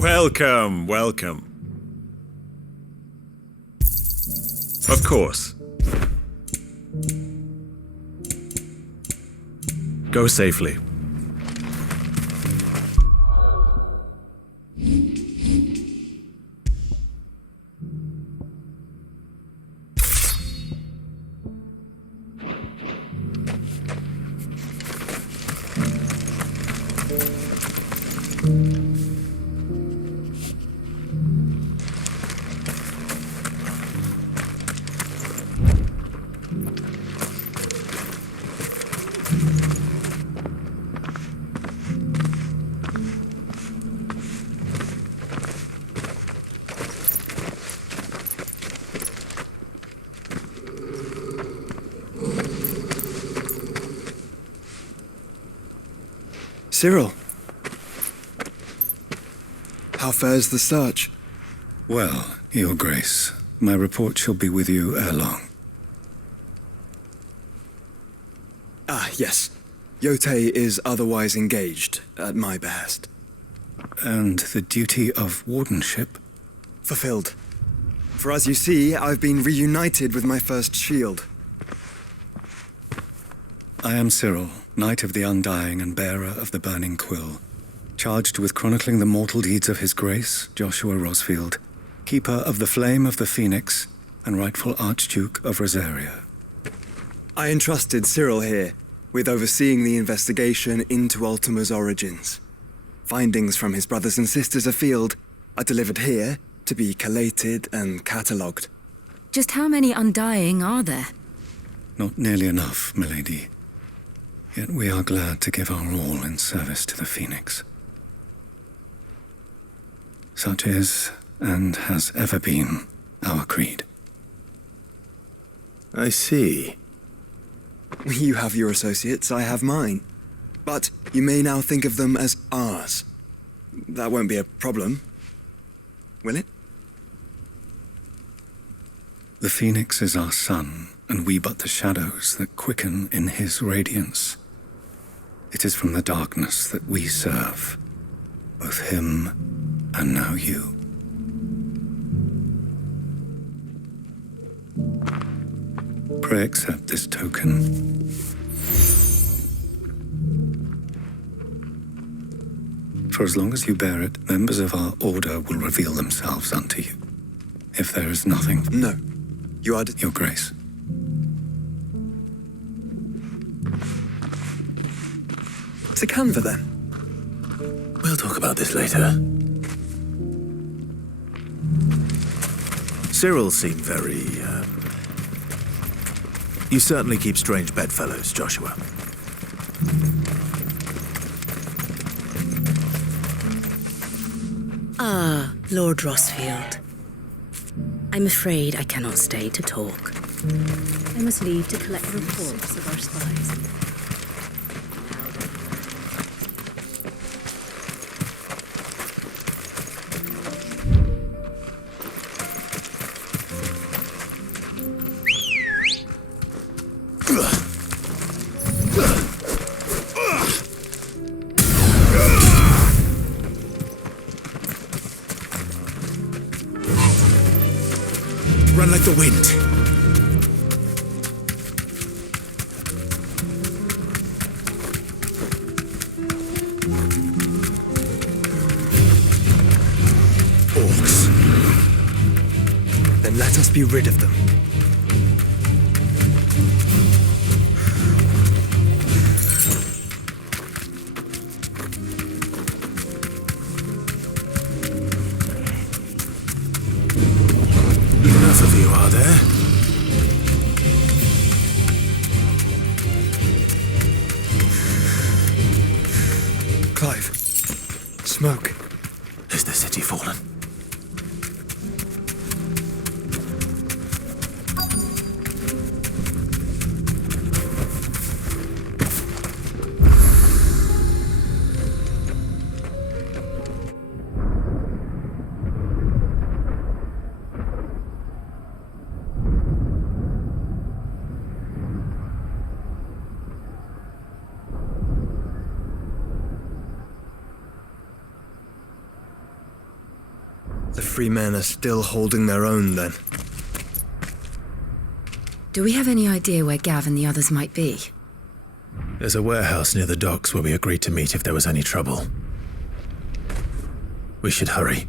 Welcome, welcome. Of course. Go safely. Cyril, how fares the search? Well, Your Grace, my report shall be with you ere long. Ah, yes. Yotei is otherwise engaged, at my behest. And the duty of wardenship? Fulfilled. For as you see, I've been reunited with my first shield. I am Cyril, Knight of the Undying and bearer of the Burning Quill, charged with chronicling the mortal deeds of His Grace, Joshua Rosfield, Keeper of the Flame of the Phoenix, and rightful Archduke of Rosaria. I entrusted Cyril here with overseeing the investigation into Ultima's origins. Findings from his brothers and sisters afield are delivered here to be collated and catalogued. Just how many Undying are there? Not nearly enough, milady. Yet we are glad to give our all in service to the Phoenix. Such is, and has ever been, our creed. I see. You have your associates, I have mine. But you may now think of them as ours. That won't be a problem, will it? The Phoenix is our sun, and we but the shadows that quicken in his radiance. It is from the darkness that we serve, both him and now you. Pray accept this token. For as long as you bear it, members of our order will reveal themselves unto you. If there is nothing... No. You are... Your Grace. To Canva, then. We'll talk about this later. Cyril seemed very, You certainly keep strange bedfellows, Joshua. Ah, Lord Rosfield. I'm afraid I cannot stay to talk. I must leave to collect reports of our spies. Run like the wind. Orcs. Then let us be rid of them. Enough of you, are there? Clive. Smoke. Is the city fallen? The free men are still holding their own, then. Do we have any idea where Gav and the others might be? There's a warehouse near the docks where we agreed to meet if there was any trouble. We should hurry.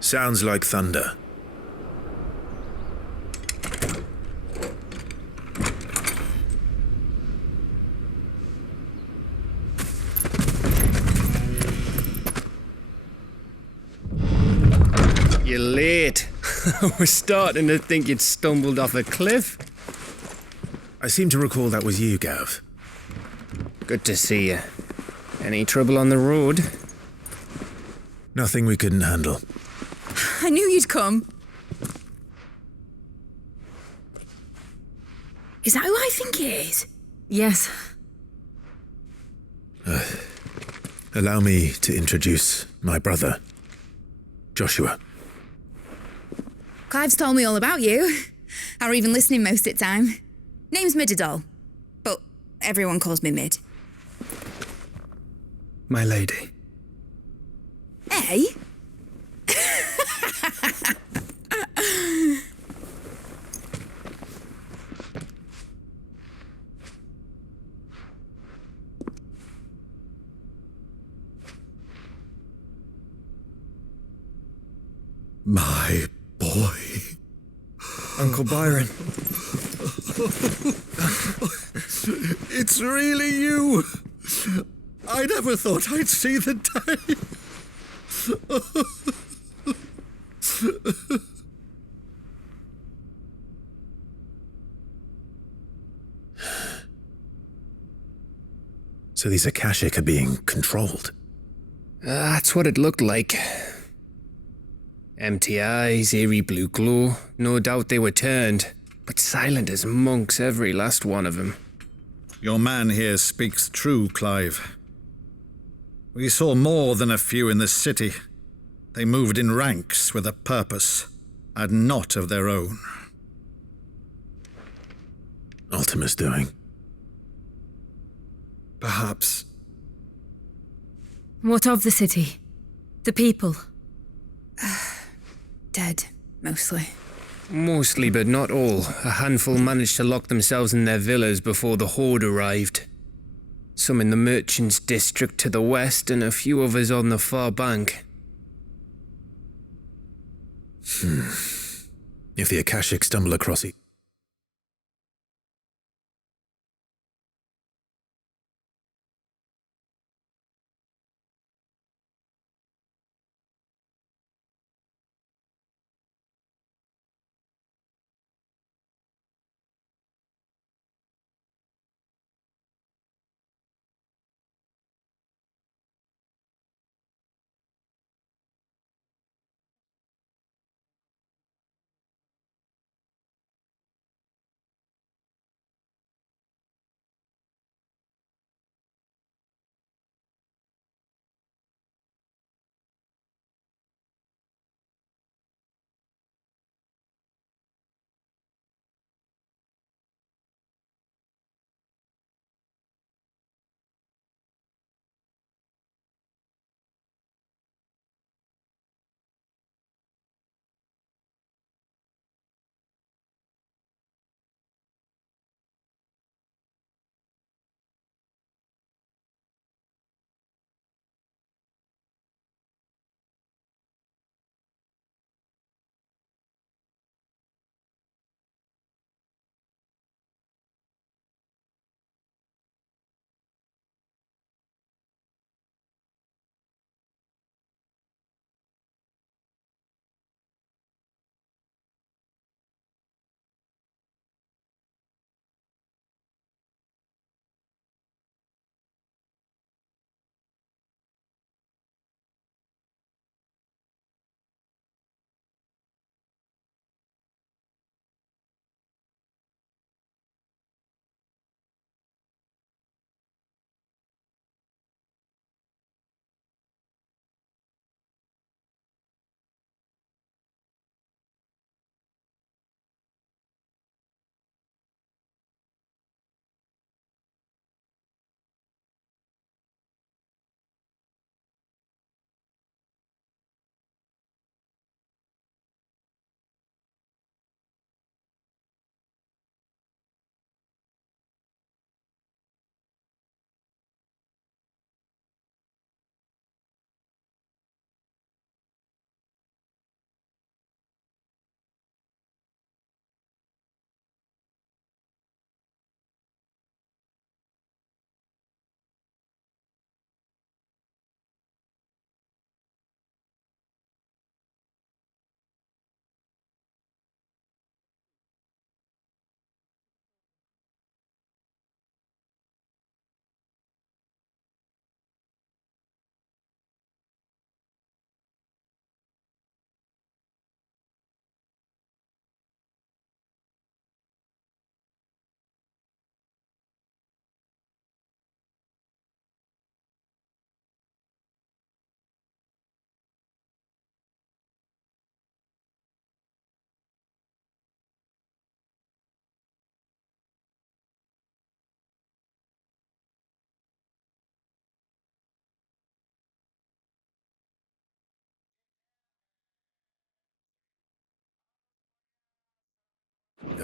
Sounds like thunder. You're late. I was starting to think you'd stumbled off a cliff. I seem to recall that was you, Gav. Good to see you. Any trouble on the road? Nothing we couldn't handle. I knew you'd come. Is that who I think it is? Yes. Allow me to introduce my brother, Joshua. Clive's told me all about you. I'm even listening most of the time. Name's Midadol, but everyone calls me Mid. My lady. Eh? My boy. Uncle Byron. It's really you. I never thought I'd see the day. So these Akashic are being controlled? That's what it looked like. Empty eyes, eerie blue glow. No doubt they were turned, but silent as monks, every last one of them. Your man here speaks true, Clive. We saw more than a few in this city. They moved in ranks with a purpose, and not of their own. Ultima's doing. Perhaps. What of the city? The people? Dead, mostly. Mostly, but not all. A handful managed to lock themselves in their villas before the Horde arrived. Some in the merchants' district to the west, and a few others on the far bank. If the Akashic stumble across it.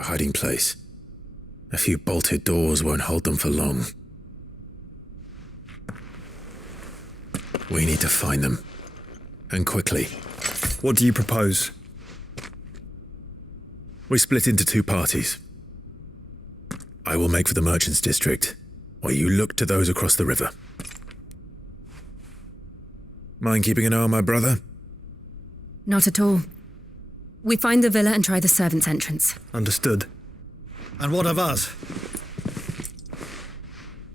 a hiding place. A few bolted doors won't hold them for long. We need to find them. And quickly. What do you propose? We split into two parties. I will make for the Merchants District, while you look to those across the river. Mind keeping an eye on my brother? Not at all. We find the villa and try the servants' entrance. Understood. And what of us?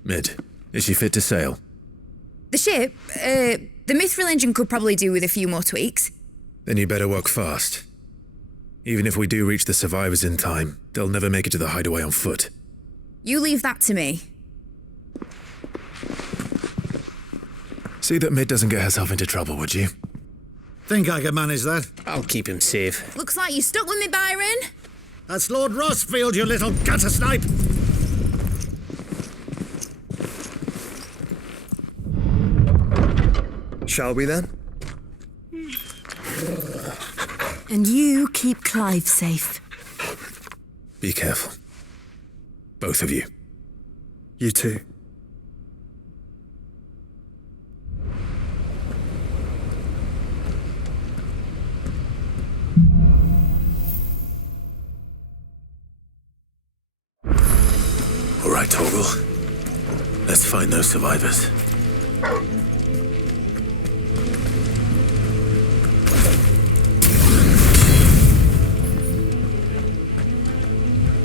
Mid, is she fit to sail? The ship, the mithril engine could probably do with a few more tweaks. Then you better work fast. Even if we do reach the survivors in time, they'll never make it to the hideaway on foot. You leave that to me. See that Mid doesn't get herself into trouble, would you? Think I can manage that? I'll keep him safe. Looks like you stuck with me, Byron. That's Lord Rossfield, you little gutter snipe! Shall we then? And you keep Clive safe. Be careful. Both of you. You too. All right, Torgal. Let's find those survivors.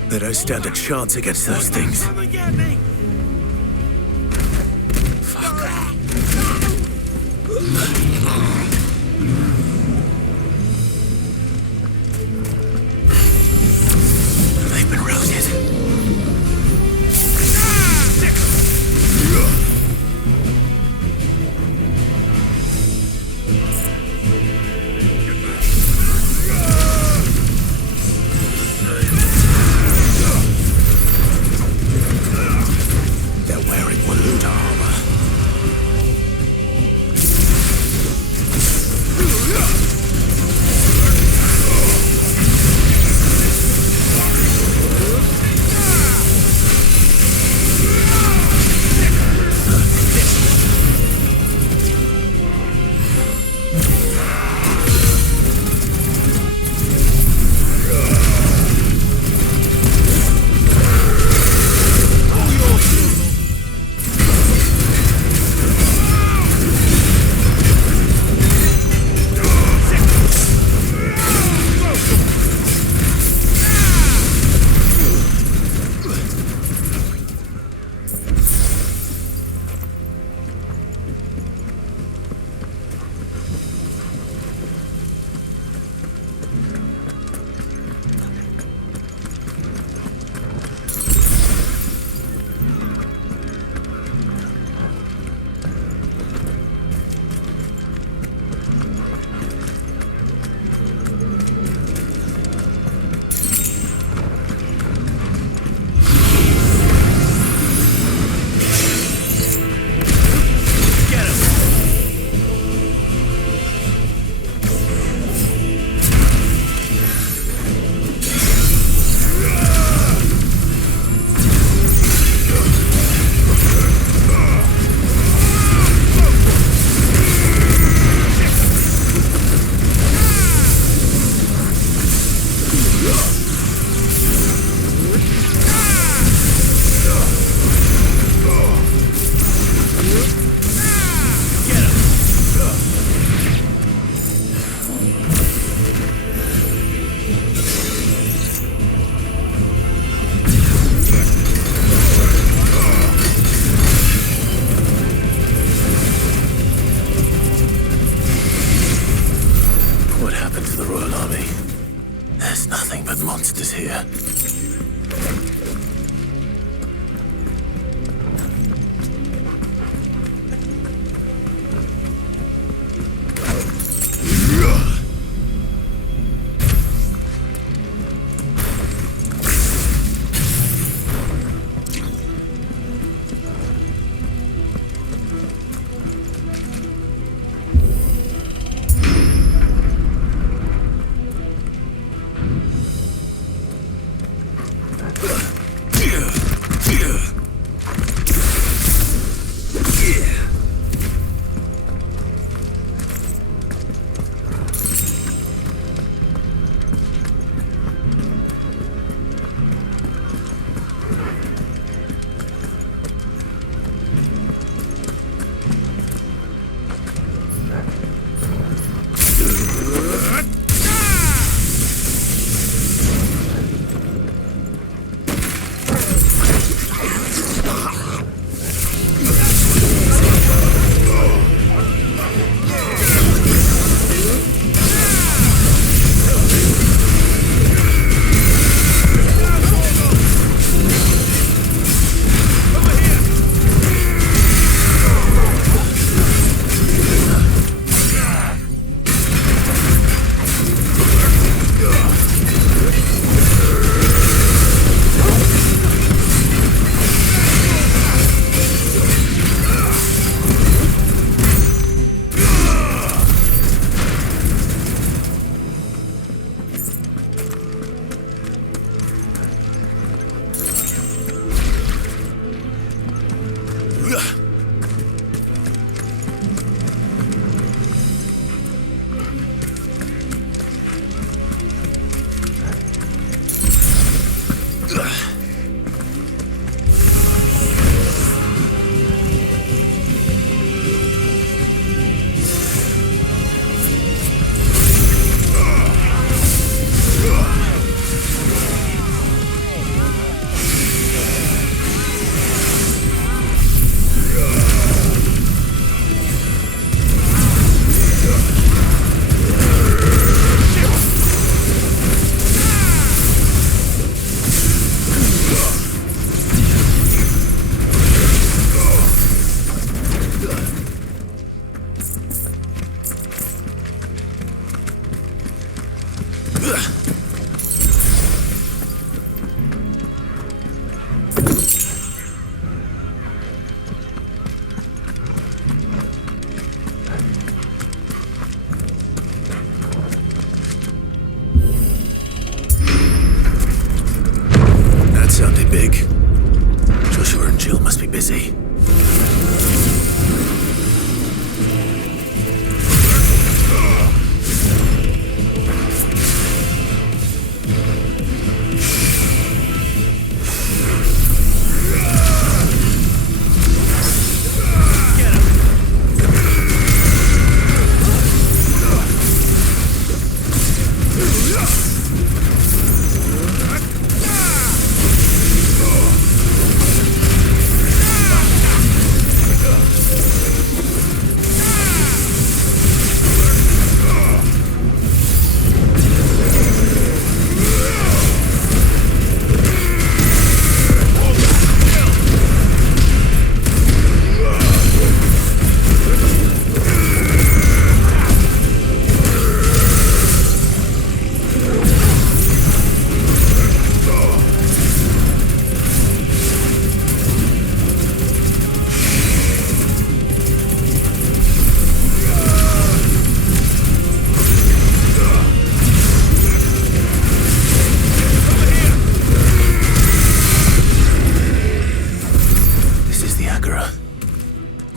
They don't stand a chance against those things. Fuck. They've been routed.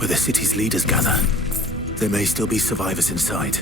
where the city's leaders gather. There may still be survivors inside.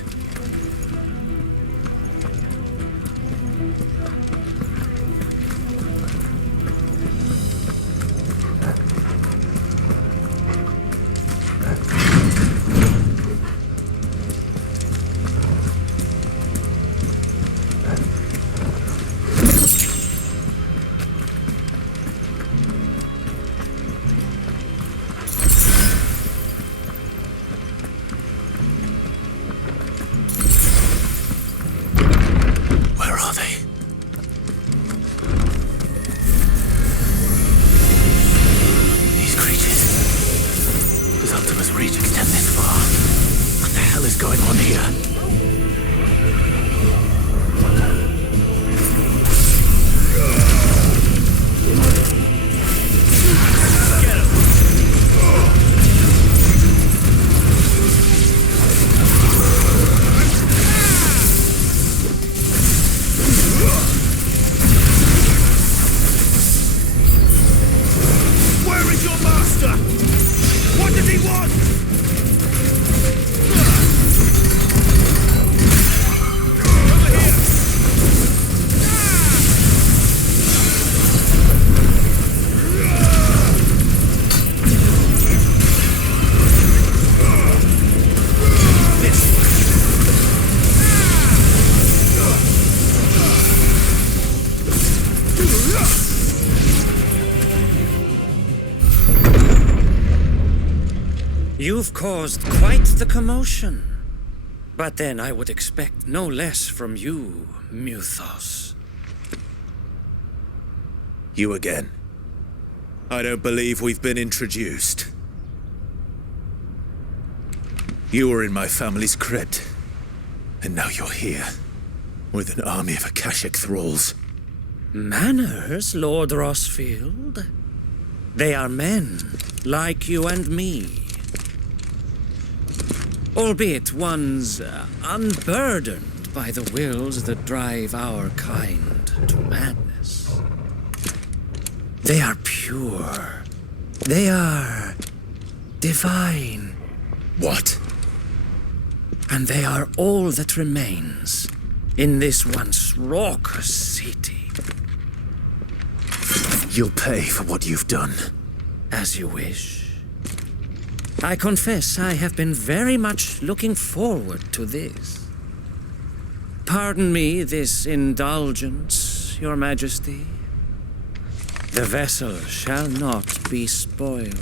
You've caused quite the commotion. But then I would expect no less from you, Mythos. You again. I don't believe we've been introduced. You were in my family's crypt, and now you're here, with an army of Akashic thralls. Manners, Lord Rosfield? They are men, like you and me. Albeit ones unburdened by the wills that drive our kind to madness. They are pure. They are divine. What? And they are all that remains in this once raucous city. You'll pay for what you've done. As you wish. I confess I have been very much looking forward to this. Pardon me this indulgence, Your Majesty. The vessel shall not be spoiled.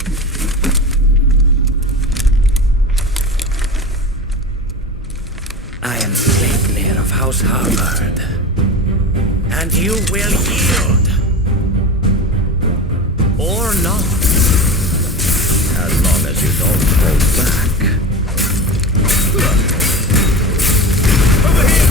I am Sleipnir of House Harvard, and you will yield. Or not. As long as you don't hold back. Over here!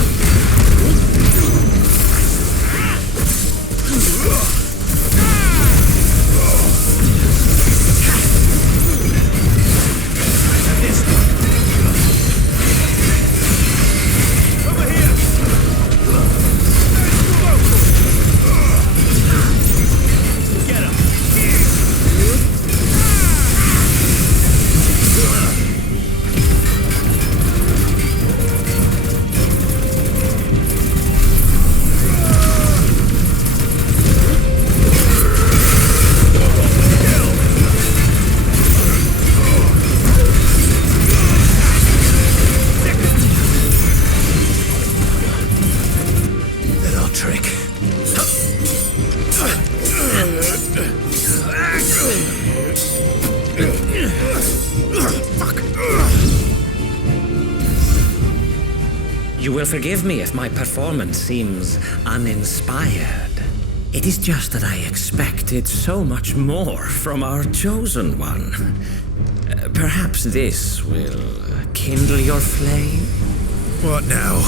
You will forgive me if my performance seems uninspired. It is just that I expected so much more from our chosen one. Perhaps this will kindle your flame? What now?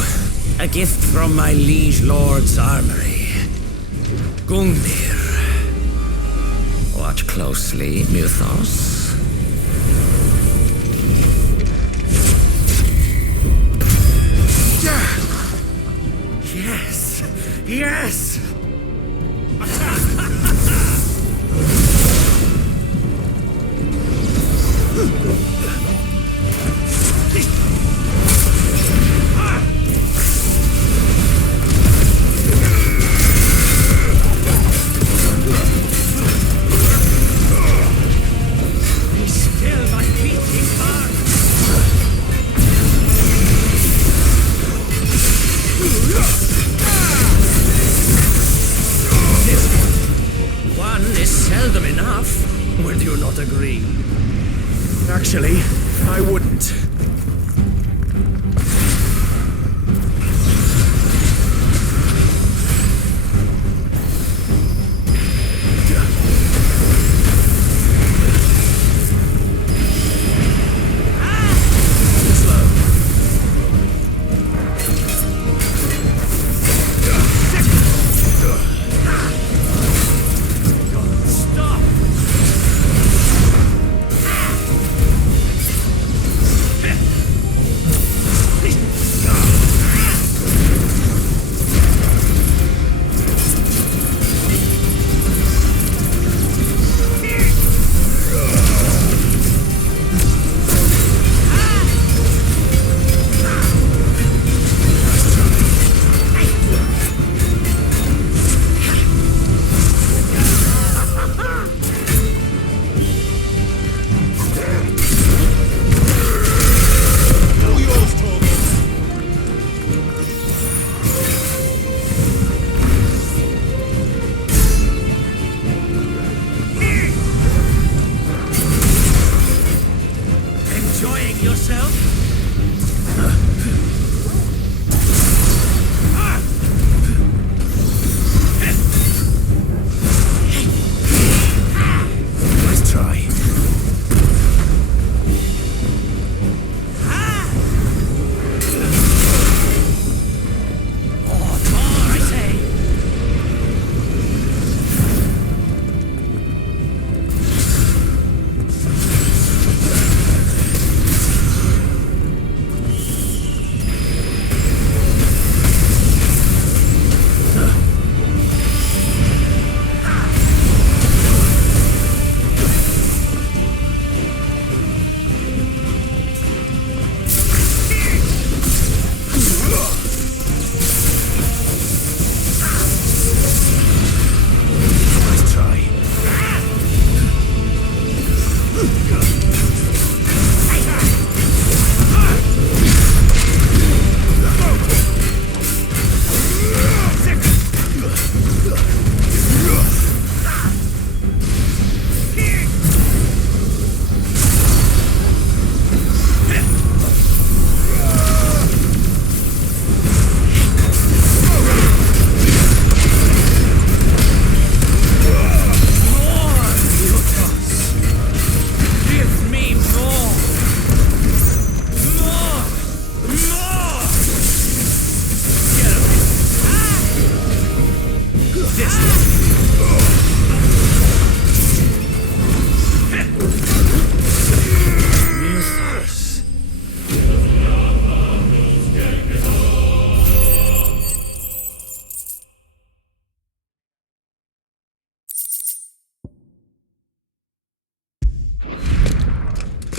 A gift from my liege lord's armory. Gungnir. Watch closely, Mythos. Yes! Yes! Attack! I wouldn't.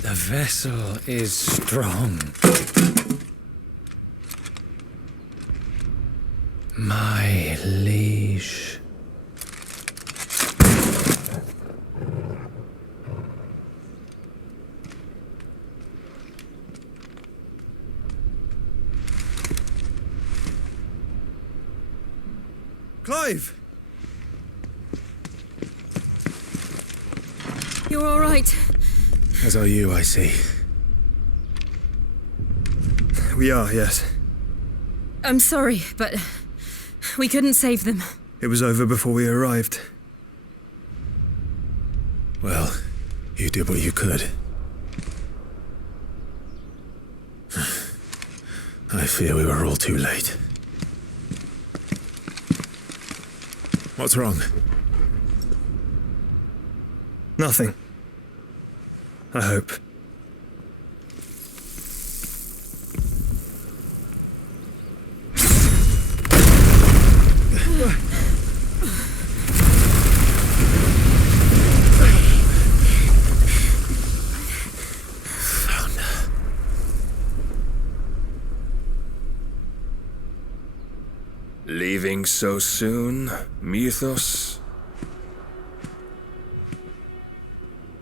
The vessel is strong. My liege. Clive! You're all right. As are you, I see. We are, yes. I'm sorry, but we couldn't save them. It was over before we arrived. Well, you did what you could. I fear we were all too late. What's wrong? Nothing. I hope. Leaving so soon, Mythos?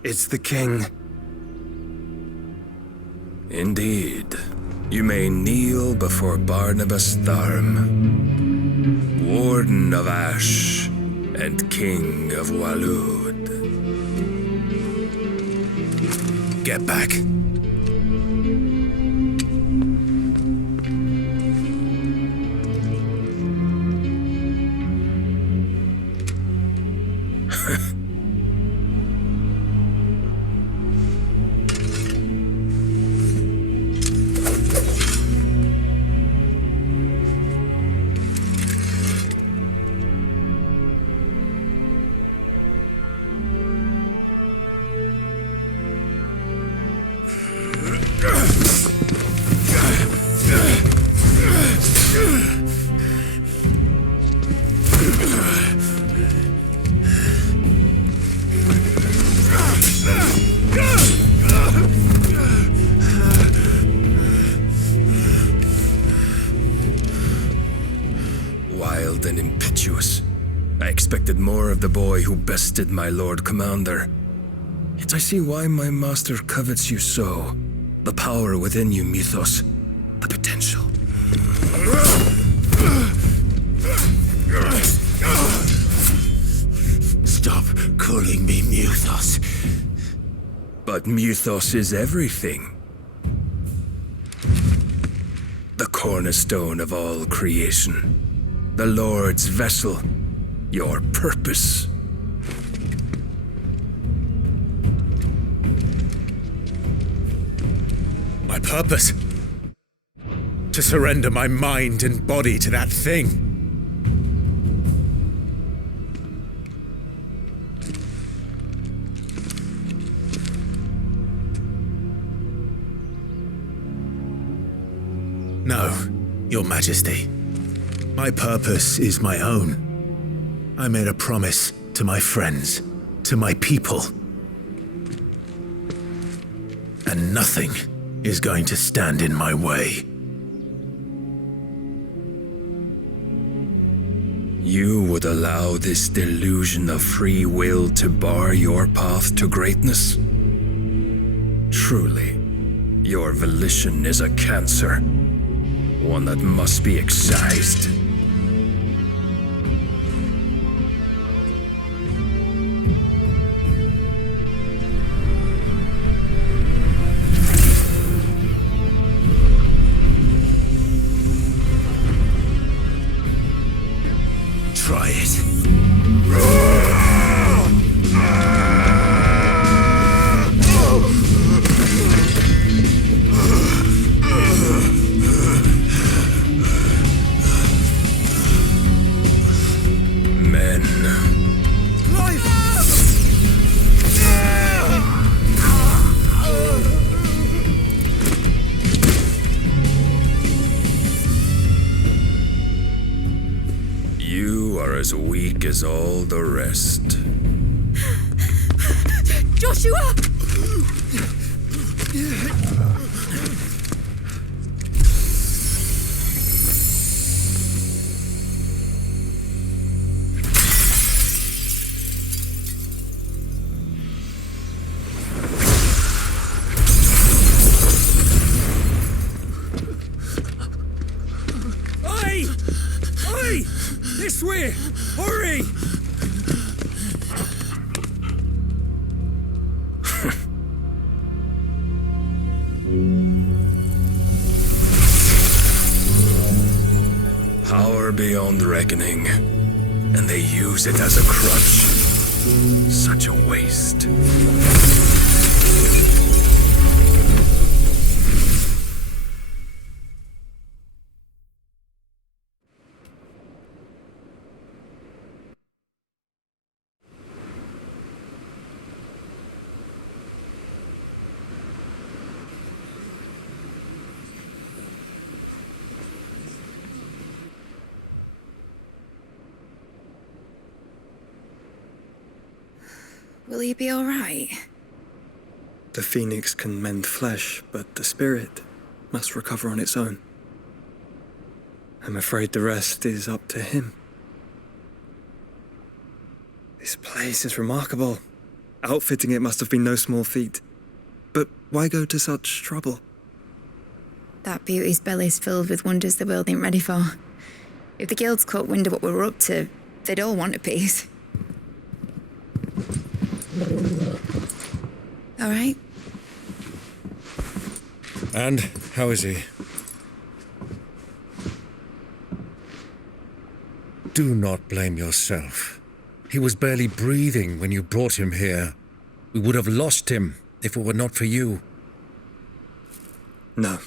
It's the king. Indeed. You may kneel before Barnabas Tharm, Warden of Ash and King of Walud. Get back. and impetuous. I expected more of the boy who bested my Lord Commander. Yet I see why my master covets you so. The power within you, Mythos. The potential. Stop calling me Mythos. But Mythos is everything. The cornerstone of all creation. The Lord's vessel. Your purpose. My purpose? To surrender my mind and body to that thing. No, Your Majesty. My purpose is my own. I made a promise to my friends, to my people. And nothing is going to stand in my way. You would allow this delusion of free will to bar your path to greatness? Truly, your volition is a cancer, one that must be excised. Try it. Men. You are as weak as all the rest. Joshua! Oi! Oi! This way! Hurry! Power beyond reckoning, and they use it as a crutch. Such a waste. Will he be all right? The phoenix can mend flesh, but the spirit must recover on its own. I'm afraid the rest is up to him. This place is remarkable. Outfitting it must have been no small feat. But why go to such trouble? That beauty's belly's filled with wonders the world ain't ready for. If the guilds caught wind of what we were up to, they'd all want a piece. All right. And how is he? Do not blame yourself. He was barely breathing when you brought him here. We would have lost him if it were not for you. No.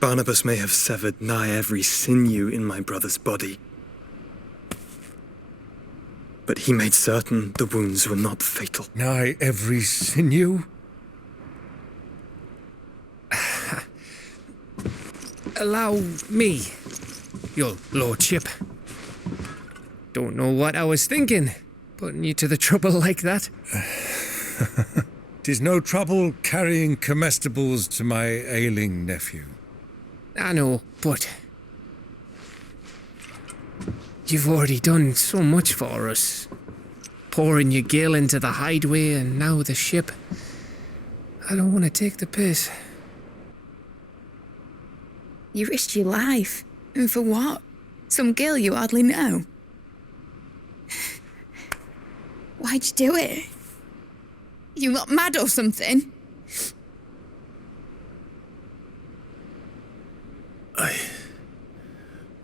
Barnabas may have severed nigh every sinew in my brother's body. But he made certain the wounds were not fatal. Nigh every sinew? Allow me, your lordship. Don't know what I was thinking, putting you to the trouble like that. 'Tis no trouble carrying comestibles to my ailing nephew. I know, but... You've already done so much for us. Pouring your gil into the hideaway and now the ship. I don't want to take the piss. You risked your life. And for what? Some girl you hardly know. Why'd you do it? You got mad or something? I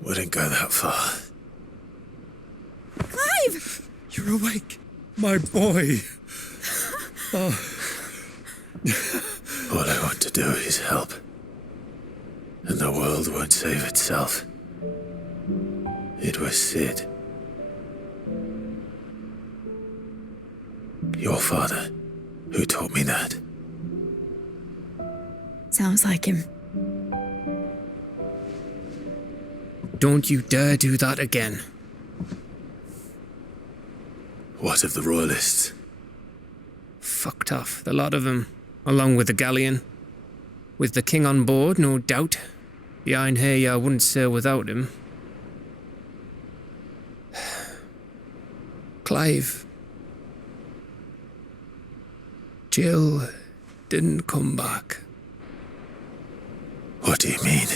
wouldn't go that far. Clive! You're awake, my boy. All I want to do is help. And the world won't save itself. It was Sid. Your father, who taught me that. Sounds like him. Don't you dare do that again. What of the Royalists? Fucked off, the lot of them, along with the galleon. With the king on board, no doubt. Behind here, I wouldn't sail without him. Clive. Jill didn't come back. What do you mean?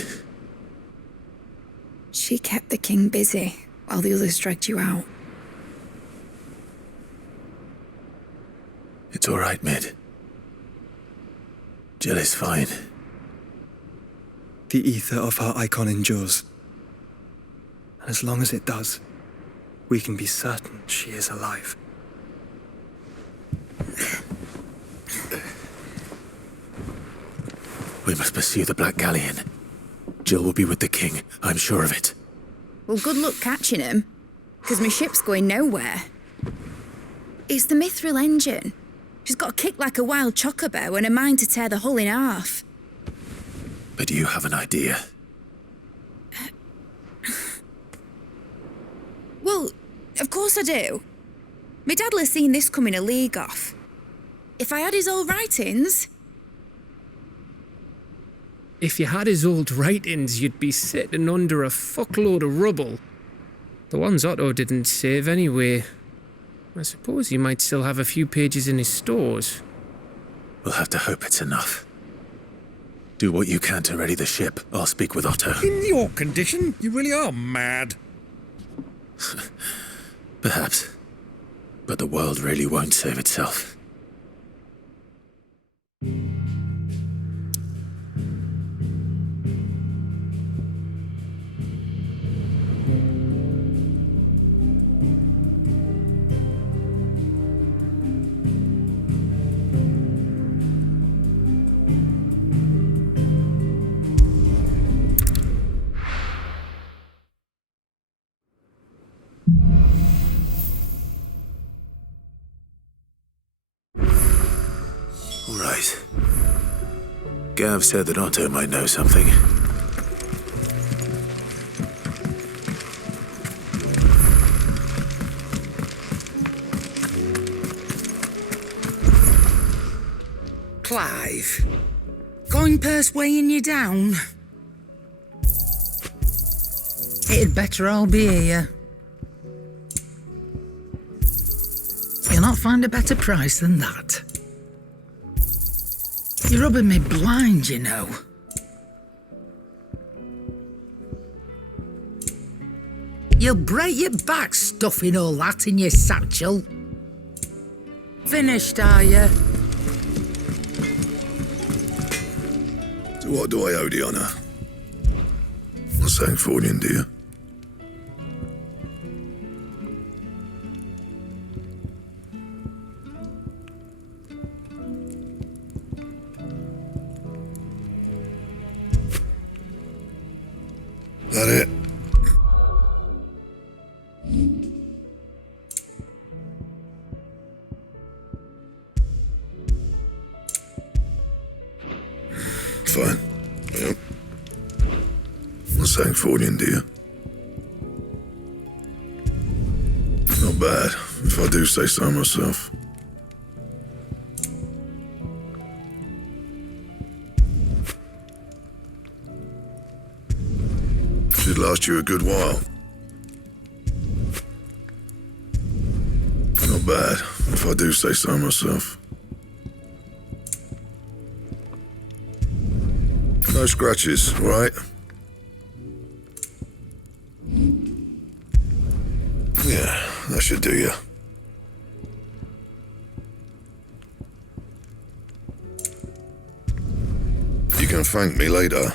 She kept the king busy while the others dragged you out. It's all right, Mid. Jill is fine. The ether of her icon endures. And as long as it does, we can be certain she is alive. We must pursue the Black Galleon. Jill will be with the king, I'm sure of it. Well, good luck catching him, because my ship's going nowhere. It's the Mithril engine. She's got a kick like a wild chocobo and a mind to tear the hull in half. But do you have an idea? Well, of course I do. My dad'll have seen this coming a league off. If I had his old writings... If you had his old writings, you'd be sitting under a fuckload of rubble. The ones Otto didn't save anyway. I suppose he might still have a few pages in his stores. We'll have to hope it's enough. Do what you can to ready the ship. I'll speak with Otto. In your condition, you really are mad. Perhaps. But the world really won't save itself. Right. Gav said that Otto might know something. Clive, Goingpurse weighing you down? It'd better all be here. You'll not find a better price than that. You're rubbing me blind, you know. You'll break your back stuffing all that in your satchel. Finished, are you? So what do I owe the honour? Not saying for you, dear. That it? Fine. Yep. Not saying for you, dear. Not bad, if I do say so myself. Should last you a good while. bad, if I do say so myself. No scratches, right? Yeah, that should do you. You can thank me later.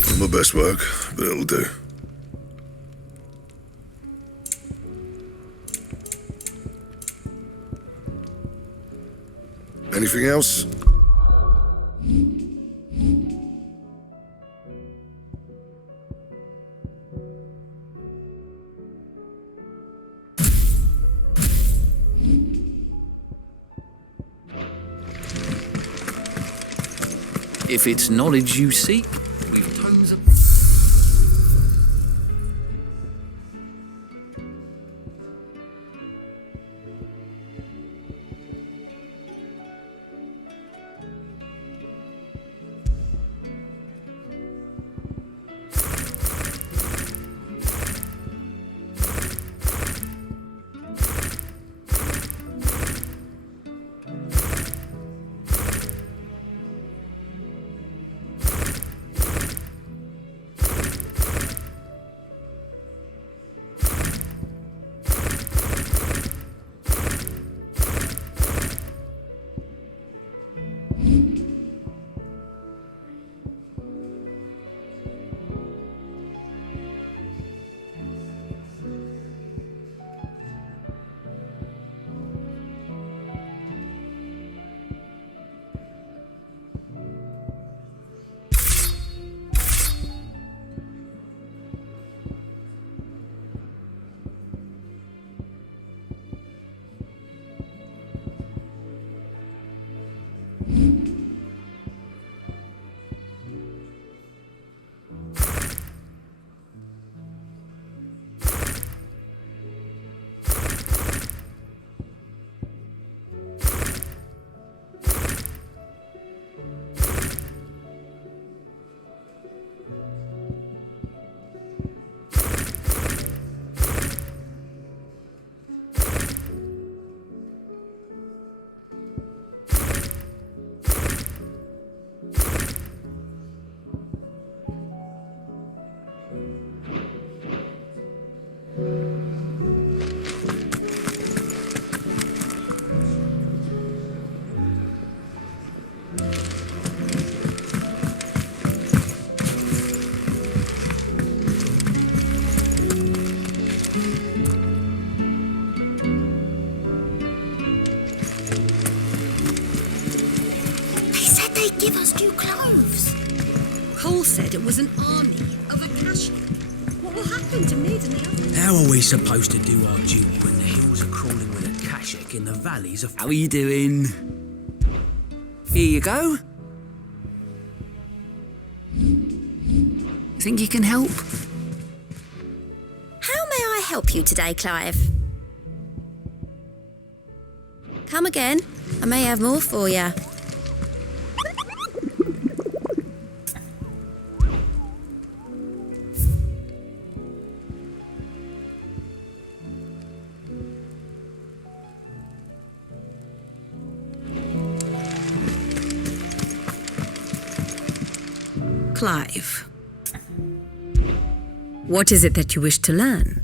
Not my best work, but it'll do. Anything else? If it's knowledge you seek, we've tons of... Give us new clothes. Cole said it was an army of Akashi. What will happen to Mid and the others? How are we supposed to do our duty when the hills are crawling with Akashic in the valleys of... How are you doing? Here you go. Think you can help? How may I help you today, Clive? Come again. I may have more for you. Clive, what is it that you wish to learn?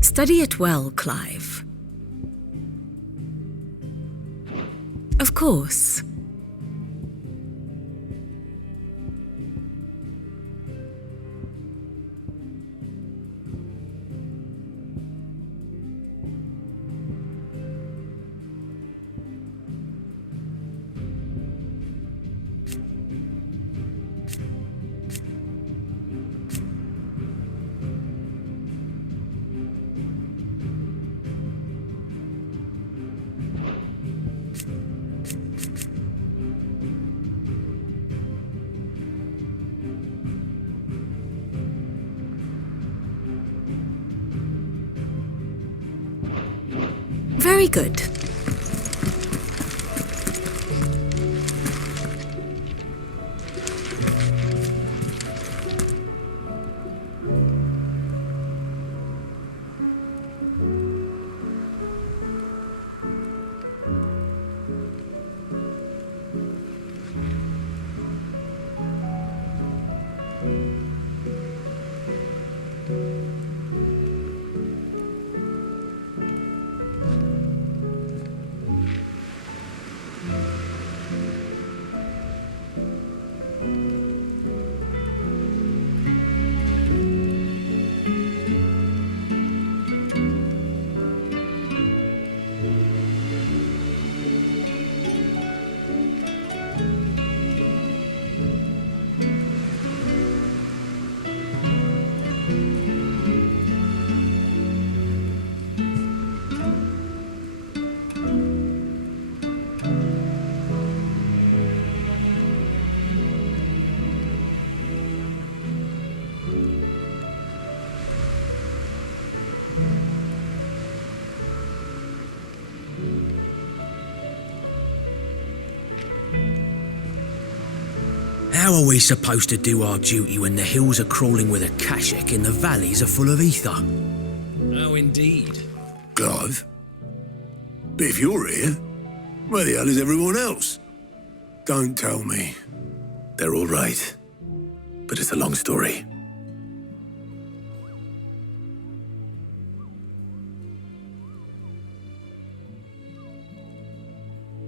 Study it well, Clive. Of course. Very good. How are we supposed to do our duty when the hills are crawling with akashic and the valleys are full of ether? Oh, indeed. Clive? But if you're here, where the hell is everyone else? Don't tell me. They're all right. But it's a long story.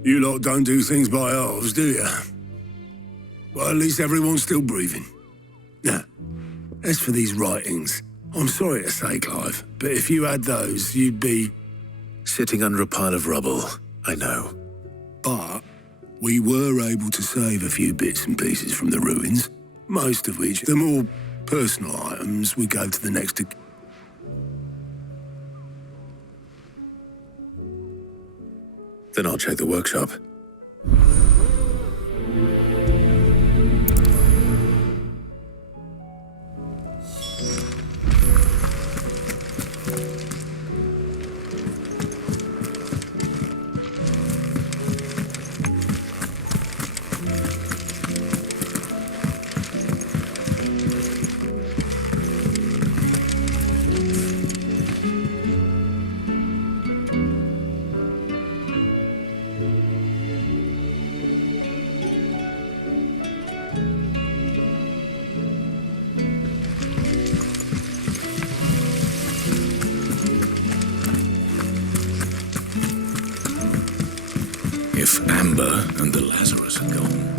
You lot don't do things by halves, do you? Well, at least everyone's still breathing. Now, as for these writings, I'm sorry to say, Clive, but if you had those, you'd be... Sitting under a pile of rubble, I know. But we were able to save a few bits and pieces from the ruins, most of which, the more personal items, we gave to the next... Then I'll check the workshop. If Amber and the Lazarus are gone,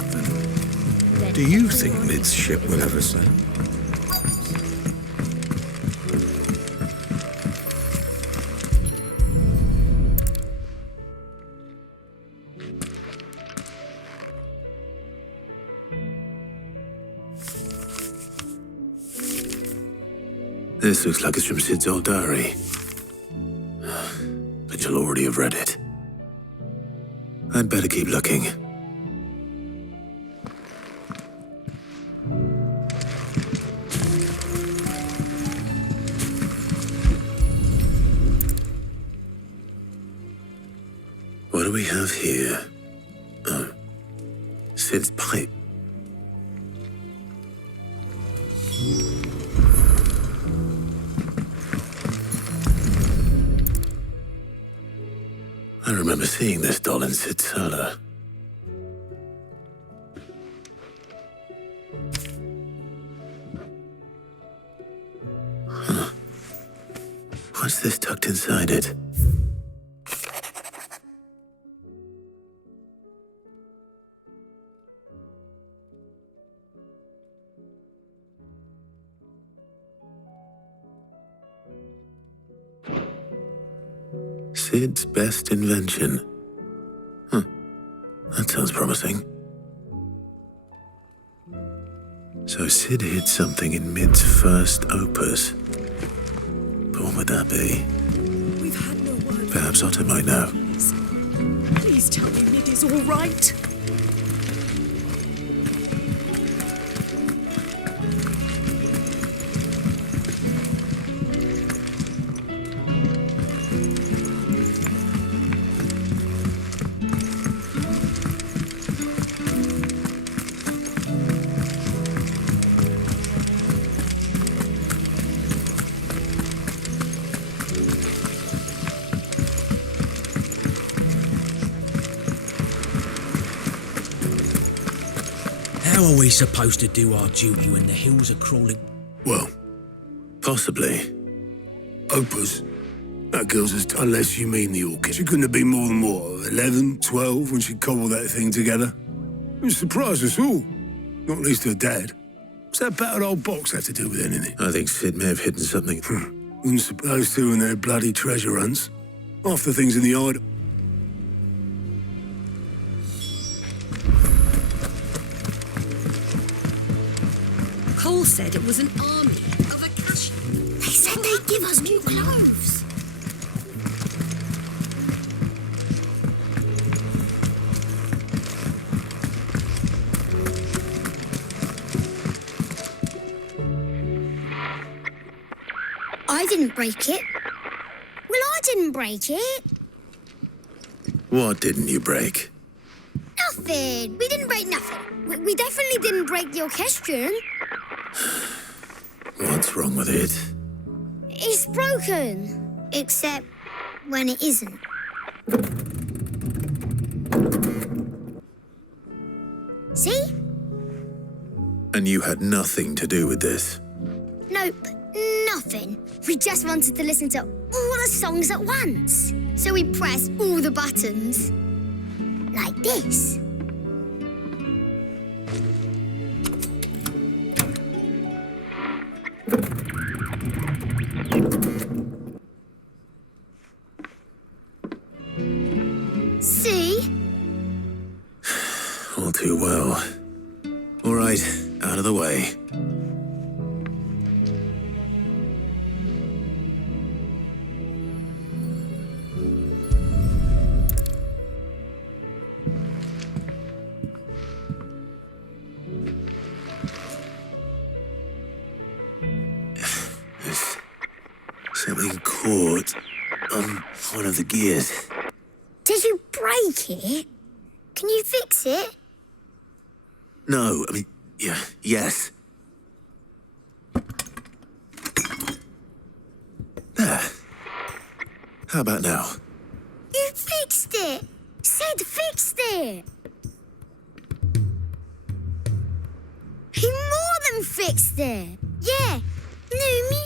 then do you think Mid's ship will ever sail? This looks like it's from Sid's old diary. But you'll already have read it. I'd better keep looking. What do we have here? Oh, Sid's pipe. I remember seeing this doll in Sid's cellar. Huh. What's this tucked inside it? Sid's best invention. Huh. That sounds promising. So Sid hid something in Mid's first opus. But what would that be? We've had no word. Perhaps Otto might know. Please tell me Mid is all right. How are we supposed to do our duty when the hills are crawling? Well, Possibly. Opus. That girl's just, unless you mean the orchid. She couldn't have been more than, what, 11, 12 when she cobbled that thing together? It surprised us all. Not least her dad. What's that battered old box have to do with anything? I think Sid may have hidden something. Wouldn't suppose two in their bloody treasure hunts. Half the things in the idol. Cole said it was an army of Akashi. They said they'd give us new clothes. I didn't break it. Well, I didn't break it. What didn't you break? Nothing. We didn't break nothing. We definitely didn't break the orchestrion. What's wrong with it? It's broken. Except when it isn't. See? And you had nothing to do with this? Nope. Nothing. We just wanted to listen to all the songs at once. So we pressed all the buttons. Like this. See? All too well. All right, out of the way. Something caught on one of the gears. Did you break it? Can you fix it? No, I mean, yes. There. How about now? You fixed it! Sid fixed it! He more than fixed it! Yeah, Noomy.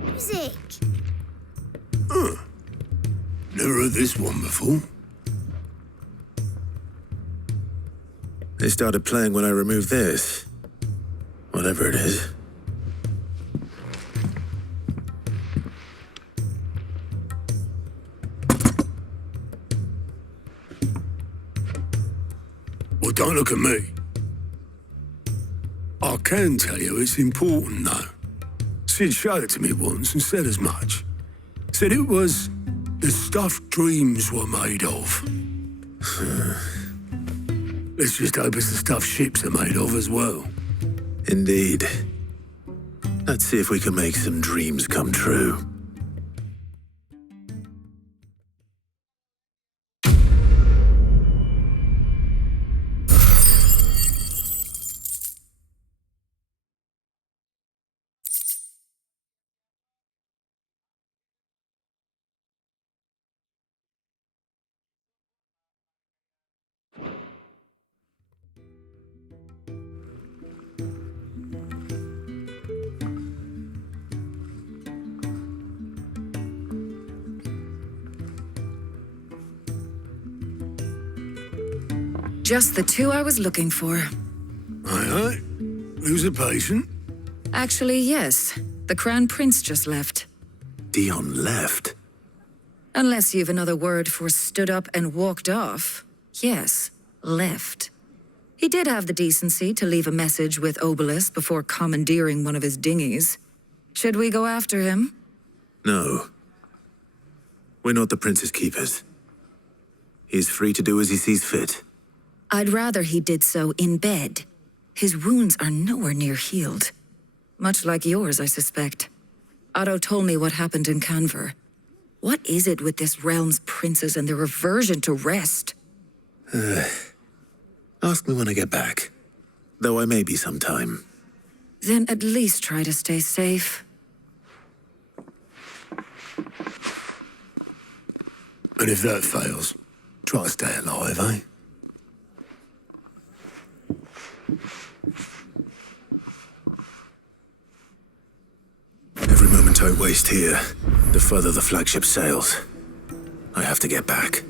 Music. Never heard this one before. They started playing when I removed this. Whatever it is. Well, don't look at me. I can tell you it's important, though. Sid showed it to me once and said as much. Said it was the stuff dreams were made of. Let's just hope it's the stuff ships are made of as well. Indeed. Let's see if we can make some dreams come true. Just the two I was looking for. Aye. Who's a patient? Actually, yes. The Crown Prince just left. Dion left? Unless you've another word for stood up and walked off. Yes, left. He did have the decency to leave a message with Obelisk before commandeering one of his dinghies. Should we go after him? No. We're not the Prince's keepers. He's free to do as he sees fit. I'd rather he did so in bed. His wounds are nowhere near healed. Much like yours, I suspect. Otto told me what happened in Canver. What is it with this realm's princes and their aversion to rest? Ask me when I get back. Though I may be sometime. Then at least try to stay safe. And if that fails, try to stay alive, eh? Every moment I waste here, the further the flagship sails. I have to get back.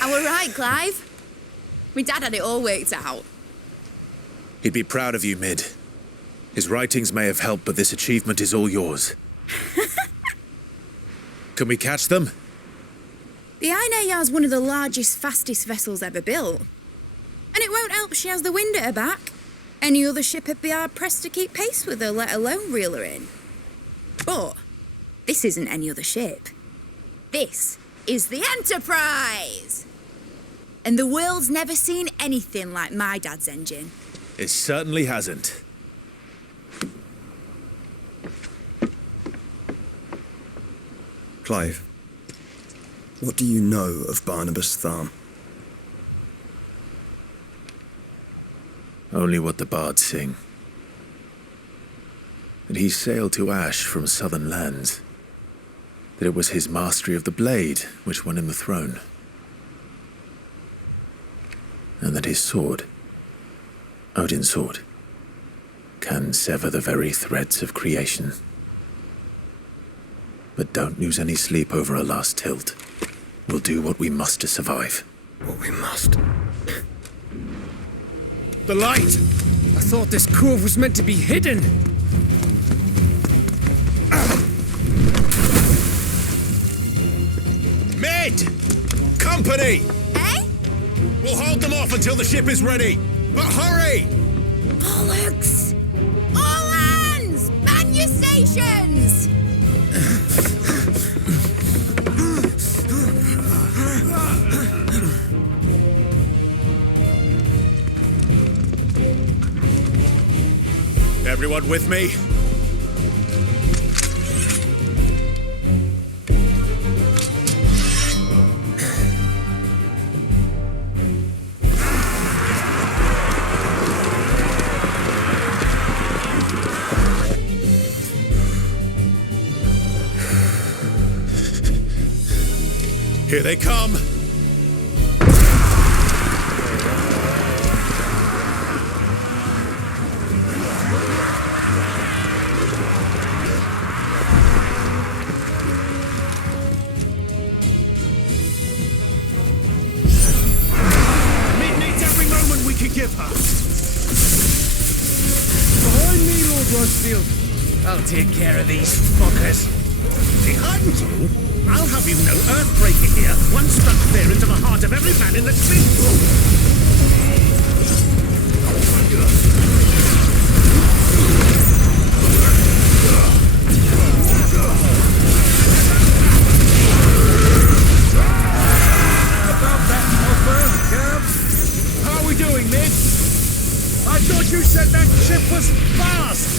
I were right, Clive. My dad had it all worked out. He'd be proud of you, Mid. His writings may have helped, but this achievement is all yours. Can we catch them? The Ainayar's one of the largest, fastest vessels ever built. And it won't help she has the wind at her back. Any other ship would be hard-pressed to keep pace with her, let alone reel her in. But this isn't any other ship. This is the Enterprise! And the world's never seen anything like my dad's engine. It certainly hasn't. Clive, what do you know of Barnabas Tharm? Only what the bards sing. That he sailed to Ash from southern lands. That it was his mastery of the blade which won him the throne. And that his sword, Odin's sword, can sever the very threads of creation. But don't lose any sleep over a last tilt. We'll do what we must to survive. What we must? The light! I thought this cove was meant to be hidden. Mid! Company! Eh? We'll hold them off until the ship is ready. But hurry! Bollocks! All hands! Man your stations! Everyone with me? Here they come! Needs every moment we can give her. Behind me, Lord Rosfield. I'll take care of these fuckers. Behind you? I'll have you know Earthbreaker here, one struck clear into the heart of every man in the tree. About that, Hopper, Gav. How are we doing, Mid? I thought you said that ship was fast.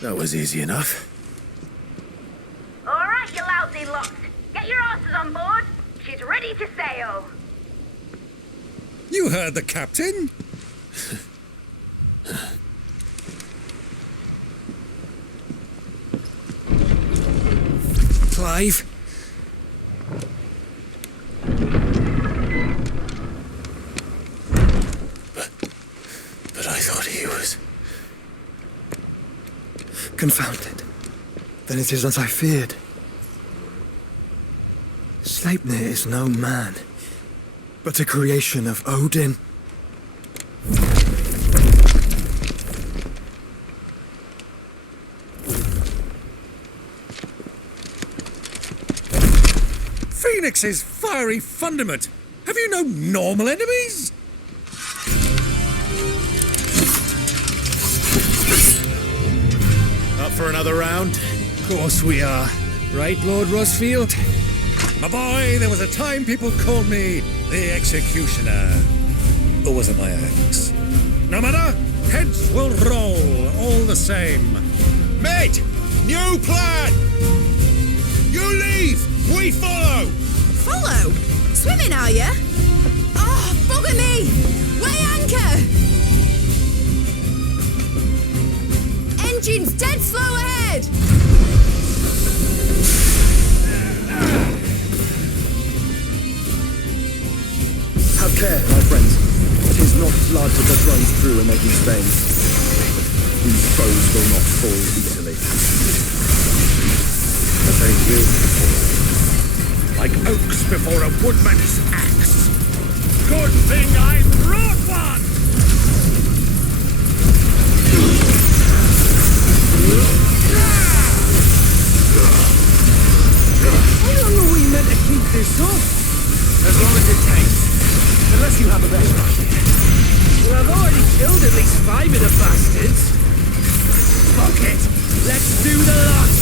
That was easy enough. All right, you lousy lot. Get your asses on board. She's ready to sail. You heard the captain. Clive? But I thought he was... Confounded. Then it is as I feared. Sleipnir is no man, but a creation of Odin. Phoenix's fiery fundament. Have you no normal enemies? Up for another round? Of course we are. Right, Lord Rosfield? My boy, there was a time people called me the Executioner. Or was it my axe? No matter, heads will roll all the same. Mate! New plan! You leave! We follow! Follow? Swimming, are you? Oh, Bugger me! Weigh anchor! Engine's dead slow ahead! Have care, my friends. 'Tis not blood that runs through a Maggie's veins. These foes will not fall easily. But they will fall. Like oaks before a woodman's axe. Good thing I brought one! How long are we meant to keep this up? As long as it takes. Unless you have a better idea. Well, I've already killed at least 5 of the bastards. Fuck it. Let's do the lot.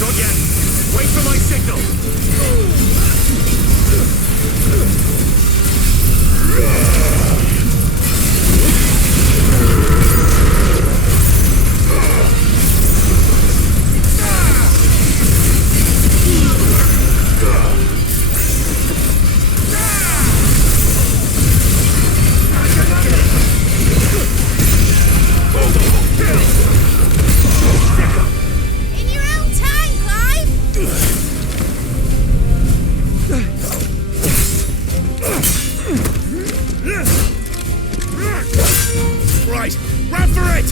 Not yet. Wait for my signal. Right, run for it!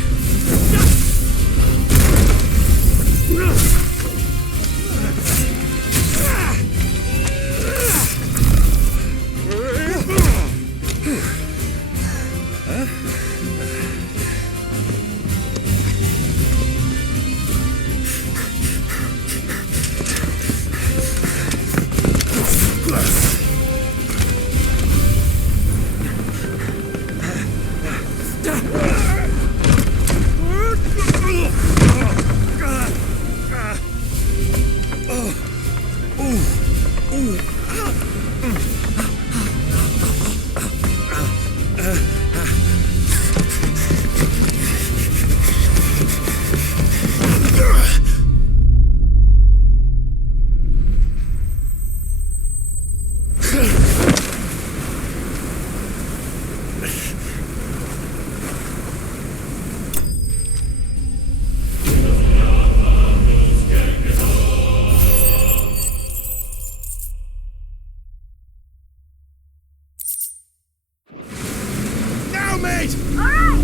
Alright,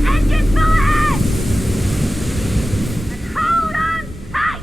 engine full ahead! And hold on tight!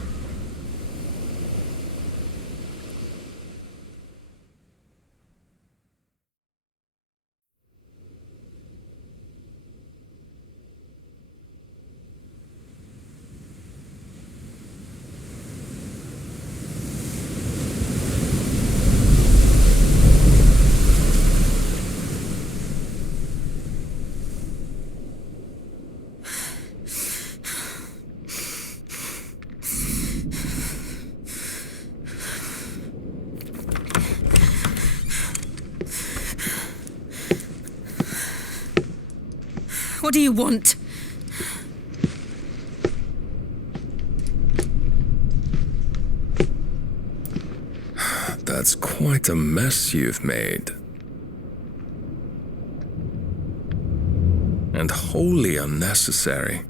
What do you want? That's quite a mess you've made. And wholly unnecessary.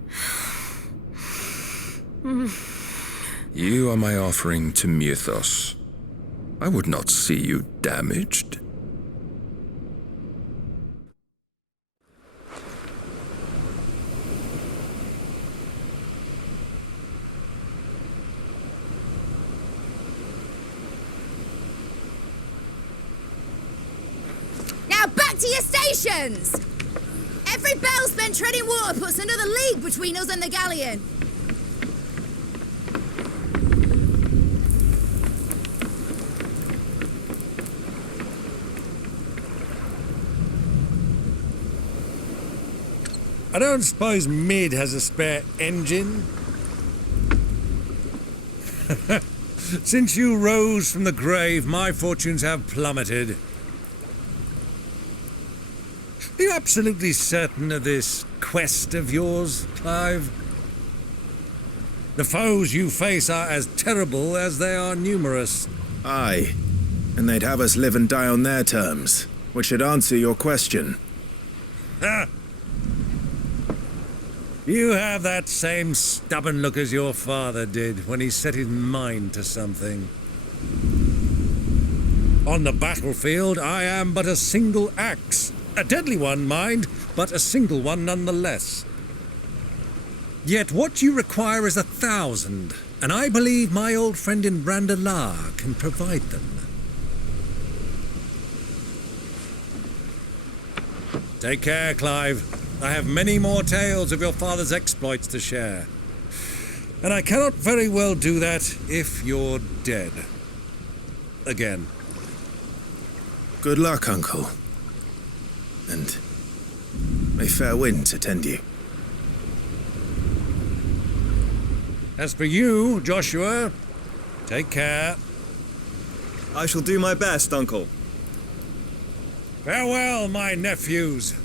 You are my offering to Mythos. I would not see you damaged. Now back to your stations! Every bell spent treading water puts another league between us and the galleon. I don't suppose Mid has a spare engine? Since you rose from the grave, my fortunes have plummeted. Are you absolutely certain of this quest of yours, Clive? The foes you face are as terrible as they are numerous. Aye, and they'd have us live and die on their terms, which should answer your question. Ha! You have that same stubborn look as your father did when he set his mind to something. On the battlefield, I am but a single axe. A deadly one, mind, but a single one nonetheless. Yet what you require is 1,000, and I believe my old friend in Brandalar can provide them. Take care, Clive. I have many more tales of your father's exploits to share. And I cannot very well do that if you're dead. Again. Good luck, Uncle. And may fair winds attend you. As for you, Joshua, take care. I shall do my best, Uncle. Farewell, my nephews.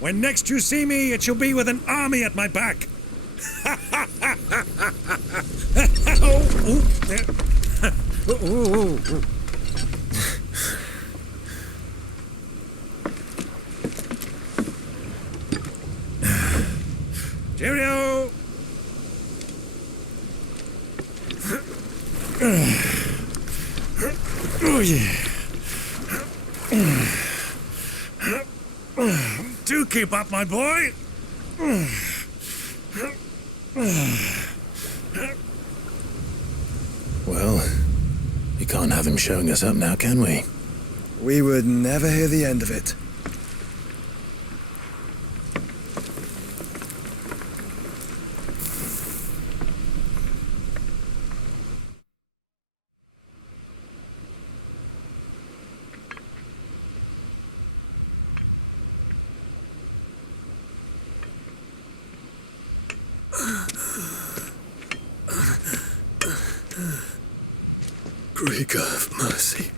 When next you see me, it shall be with an army at my back. Cheerio! Oh, yeah. Do keep up, my boy. Well, you can't have him showing us up now, can we? We would never hear the end of it. Greek of mercy.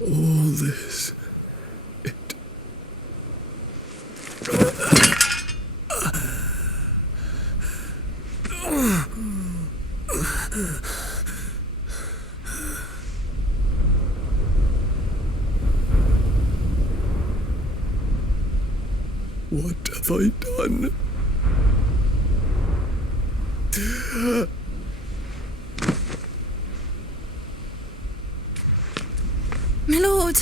All this. What have I done? My lord.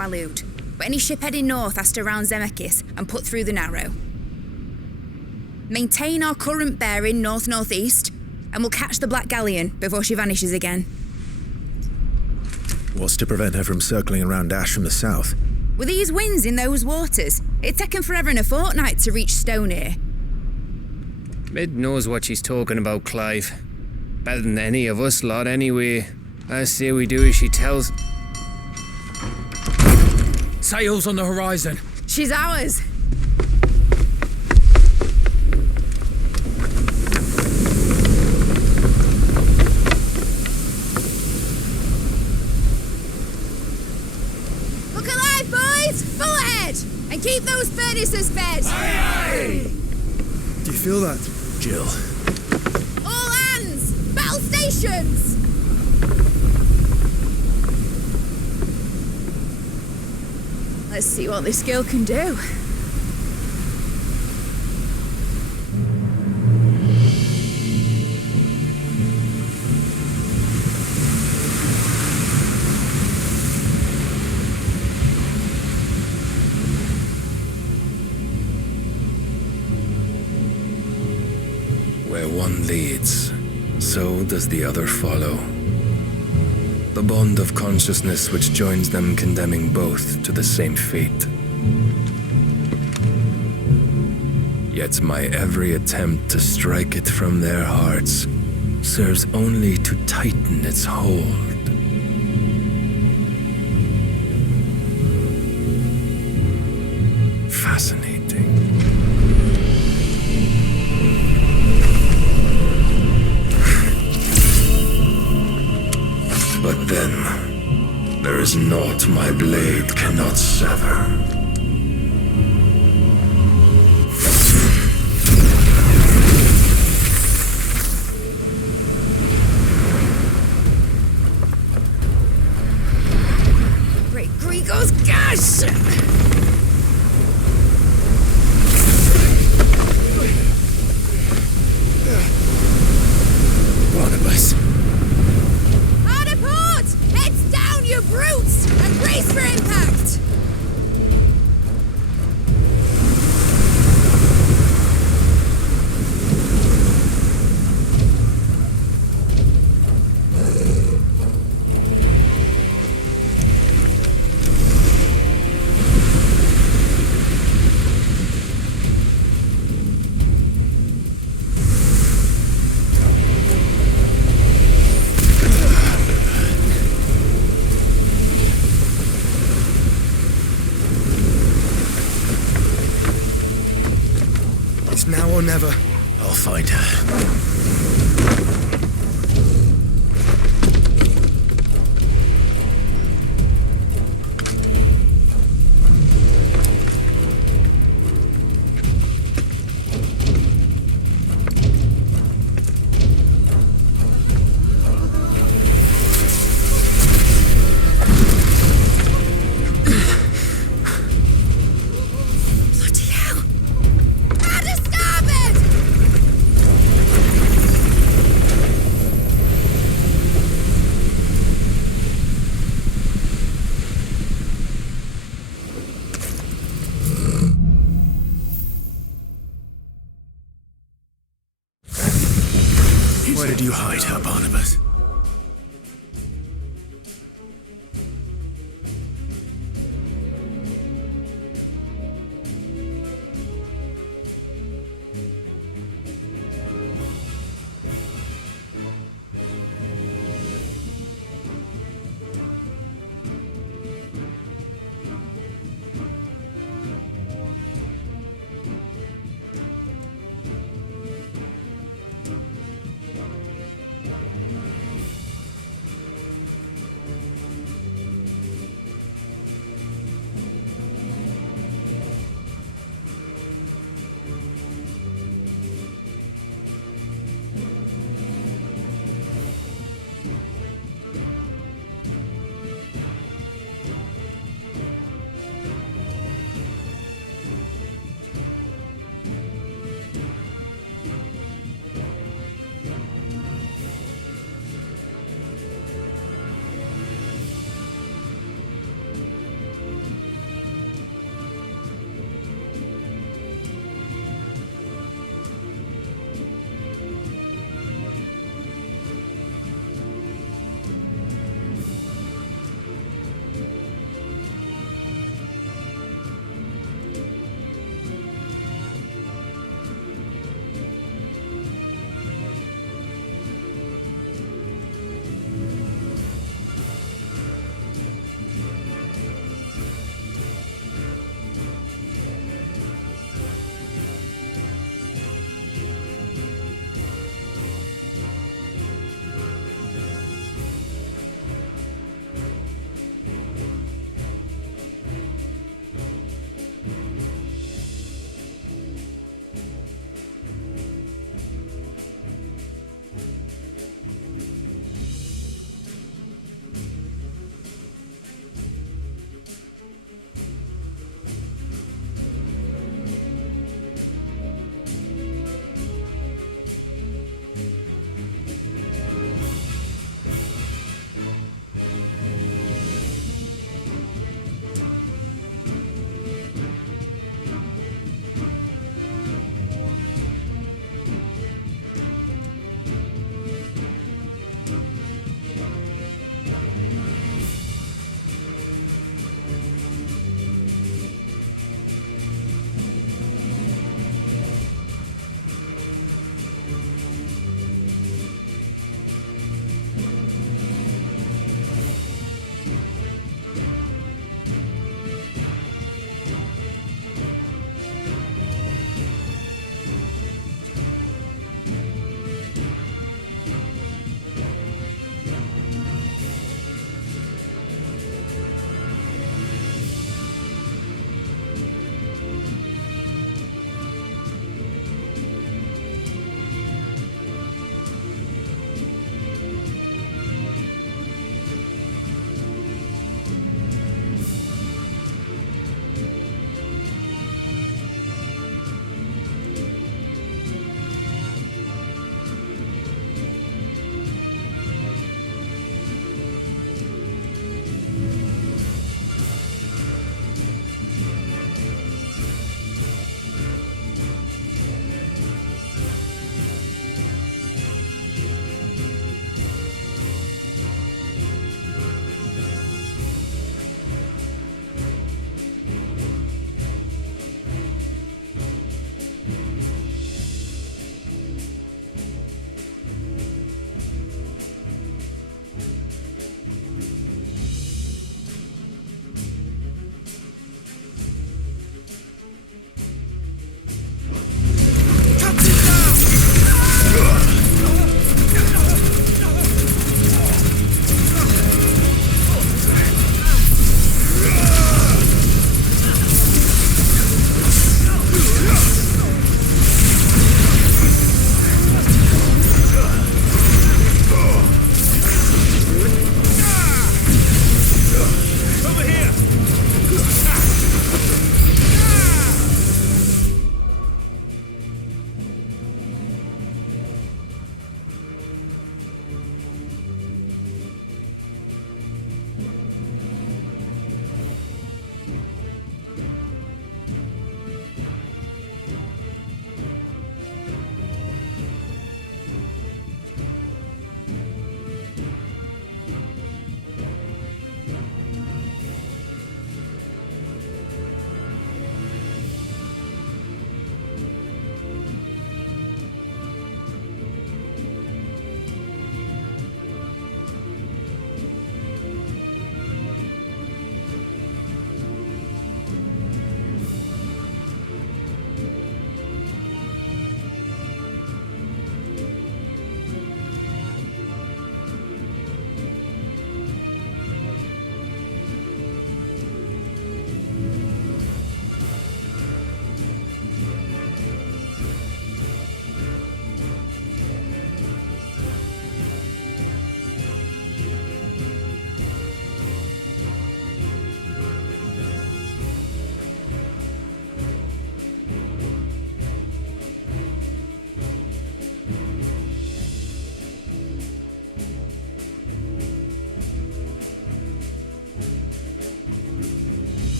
Waloed, but any ship heading north has to round Zemeckis and put through the Narrow. Maintain our current bearing north-northeast, and we'll catch the Black Galleon before she vanishes again. What's to prevent her from circling around Ash from the south? With these winds in those waters, it'd taken forever and a fortnight to reach Stonehenge. Mid knows what she's talking about, Clive. Better than any of us lot, anyway. I say we do as she tells. Sails on the horizon. She's ours. Look alive, boys! Full ahead! And keep those furnaces fed! Aye, aye. Do you feel that? Jill. All hands! Battle stations! Let's see what this girl can do. Where one leads, so does the other follow. The bond of consciousness which joins them condemning both to the same fate. Yet my every attempt to strike it from their hearts serves only to tighten its hold. Fascinating. But then, there is naught my blade cannot sever. Great Grigos gas! Barnabas. Heads down, you brutes! And brace for impact! It's now or never. I'll find her. Where did you hide her, Barnabas?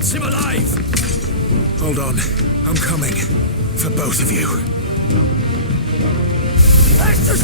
wants him alive! Hold on. I'm coming. For both of you. Extra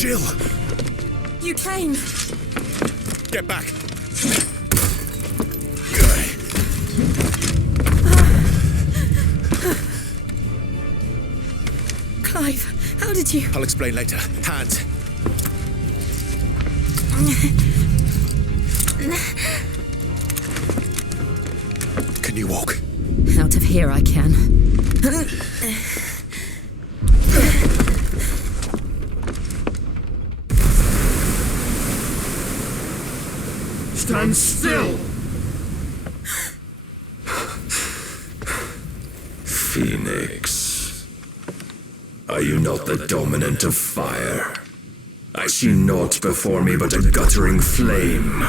Jill! You came. Get back! Clive, how did you... I'll explain later. Hands. Can you walk? Out of here I can. Stand still! Phoenix, are you not the dominant of fire? I see naught before me but a guttering flame.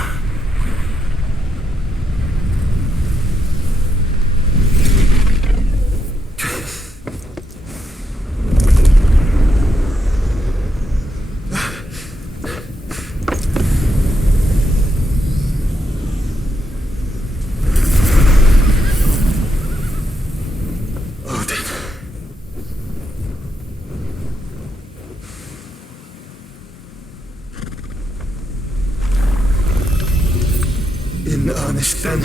In earnest, then.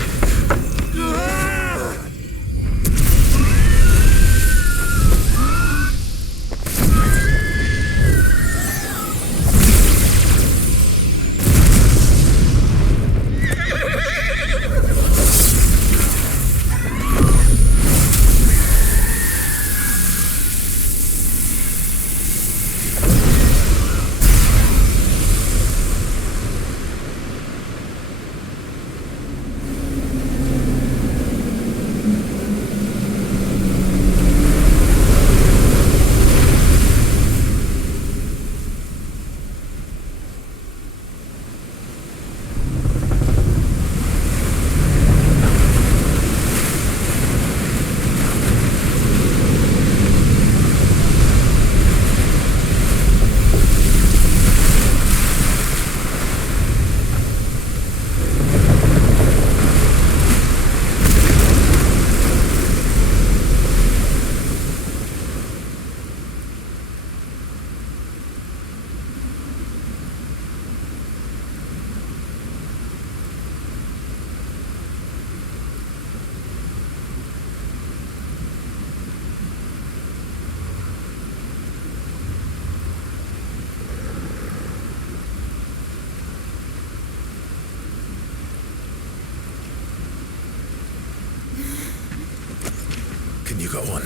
Can you go on?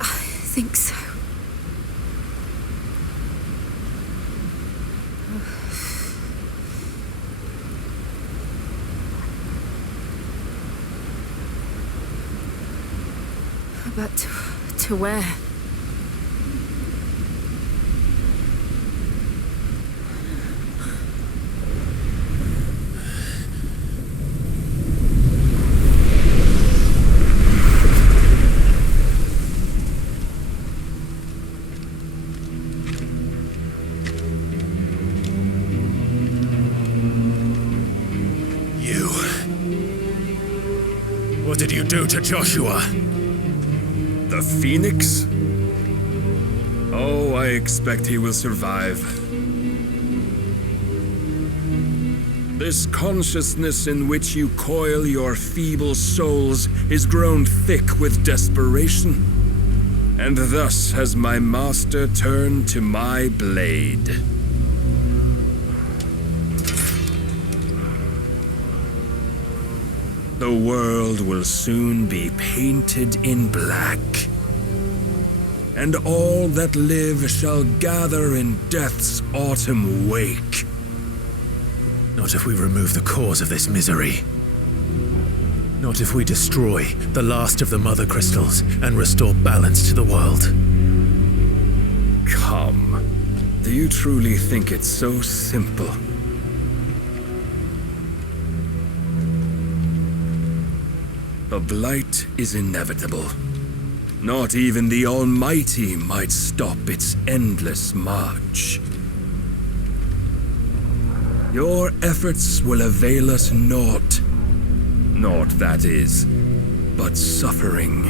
I think so. But to where? What did you do to Joshua? The Phoenix? Oh, I expect he will survive. This consciousness in which you coil your feeble souls is grown thick with desperation, and thus has my master turned to my blade. The world will soon be painted in black, and all that live shall gather in death's autumn wake. Not if we remove the cause of this misery. Not if we destroy the last of the Mother Crystals and restore balance to the world. Come, do you truly think it's so simple? The blight is inevitable. Not even the Almighty might stop its endless march. Your efforts will avail us naught. Naught, that is, but suffering.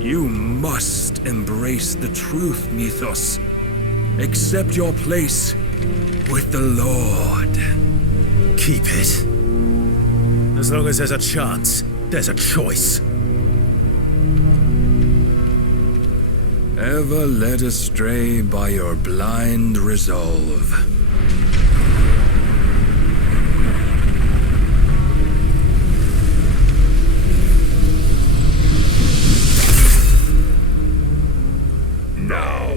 You must embrace the truth, Mythos. Accept your place with the Lord. Keep it. As long as there's a chance, there's a choice. Ever led astray by your blind resolve. Now,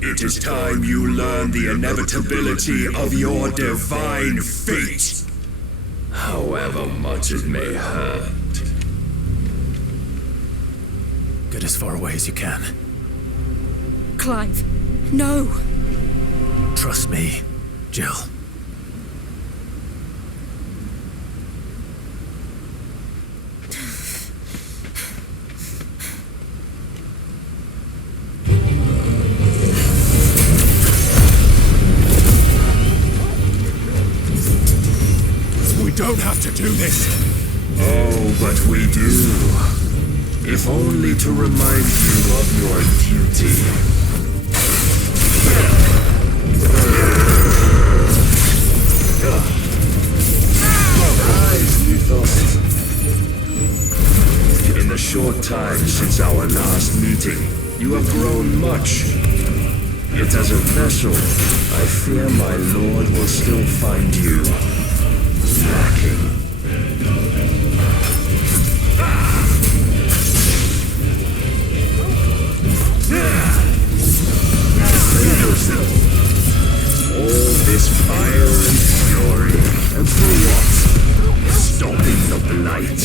it is time you learn the inevitability of your divine fate, however much it may hurt. Get as far away as you can. Clive, no! Trust me, Jill. We don't have to do this. Oh, but we do. If only to remind you of your duty. Rise, Mythos. In the short time since our last meeting, you have grown much. Yet as a vessel, I fear my lord will still find you lacking. All this fire and fury, and for what? Stopping the blight.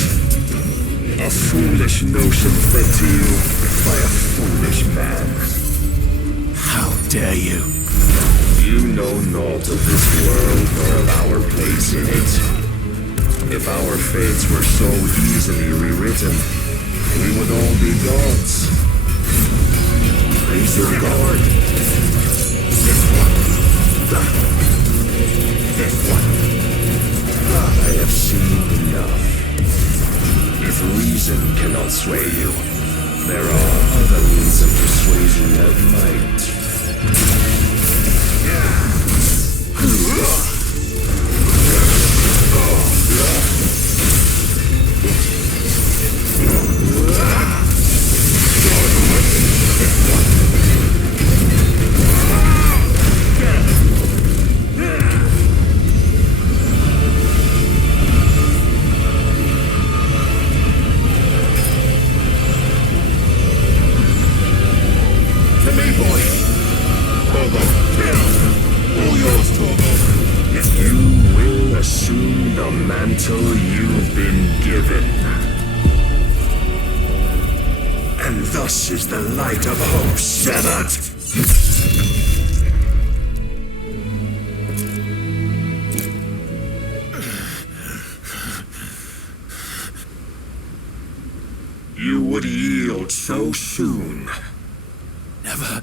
A foolish notion fed to you by a foolish man. How dare you? You know naught of this world nor of our place in it. If our fates were so easily rewritten, we would all be gods. Raise your guard. This one. I have seen enough. If reason cannot sway you, there are other means of persuasion that might. You've been given. And thus is the light of hope severed. You would yield so soon. Never.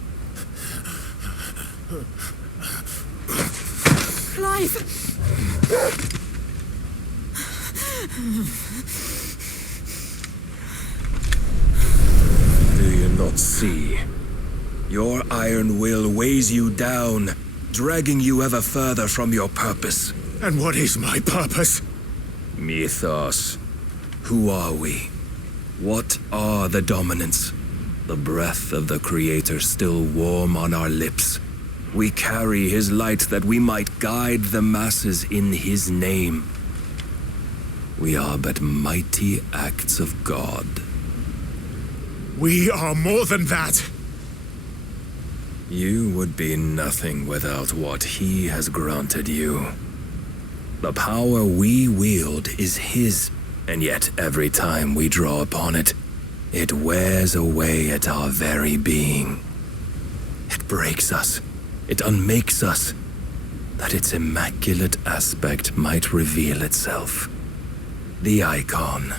Clive! Do you not see? Your iron will weighs you down, dragging you ever further from your purpose. And what is my purpose? Mythos. Who are we? What are the dominants? The breath of the Creator still warm on our lips. We carry his light that we might guide the masses in his name. We are but mighty acts of God. We are more than that. You would be nothing without what he has granted you. The power we wield is his, and yet every time we draw upon it, it wears away at our very being. It breaks us. It unmakes us, that its immaculate aspect might reveal itself. The icon.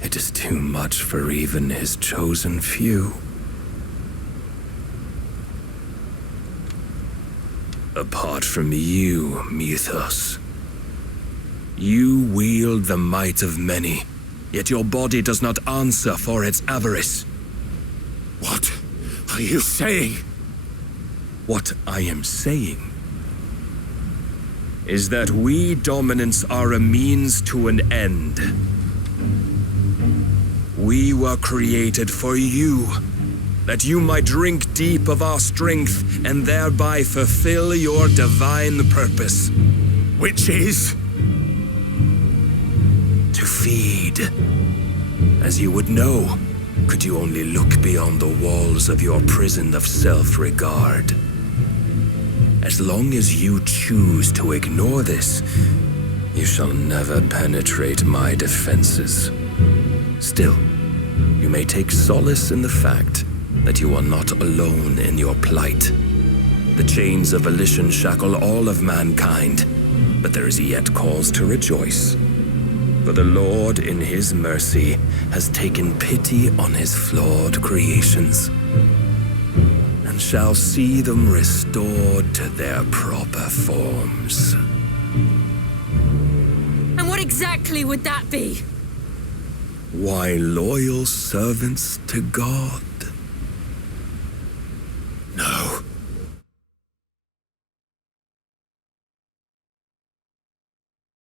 It is too much for even his chosen few. Apart from you, Mythos, you wield the might of many, yet your body does not answer for its avarice. What are you saying? What I am saying is that we dominants are a means to an end. We were created for you, that you might drink deep of our strength and thereby fulfill your divine purpose. Which is? To feed. As you would know, could you only look beyond the walls of your prison of self-regard. As long as you choose to ignore this, you shall never penetrate my defenses. Still, you may take solace in the fact that you are not alone in your plight. The chains of volition shackle all of mankind, but there is yet cause to rejoice. For the Lord, in his mercy, has taken pity on his flawed creations, and shall see them restored to their proper forms. And what exactly would that be? Why, loyal servants to God.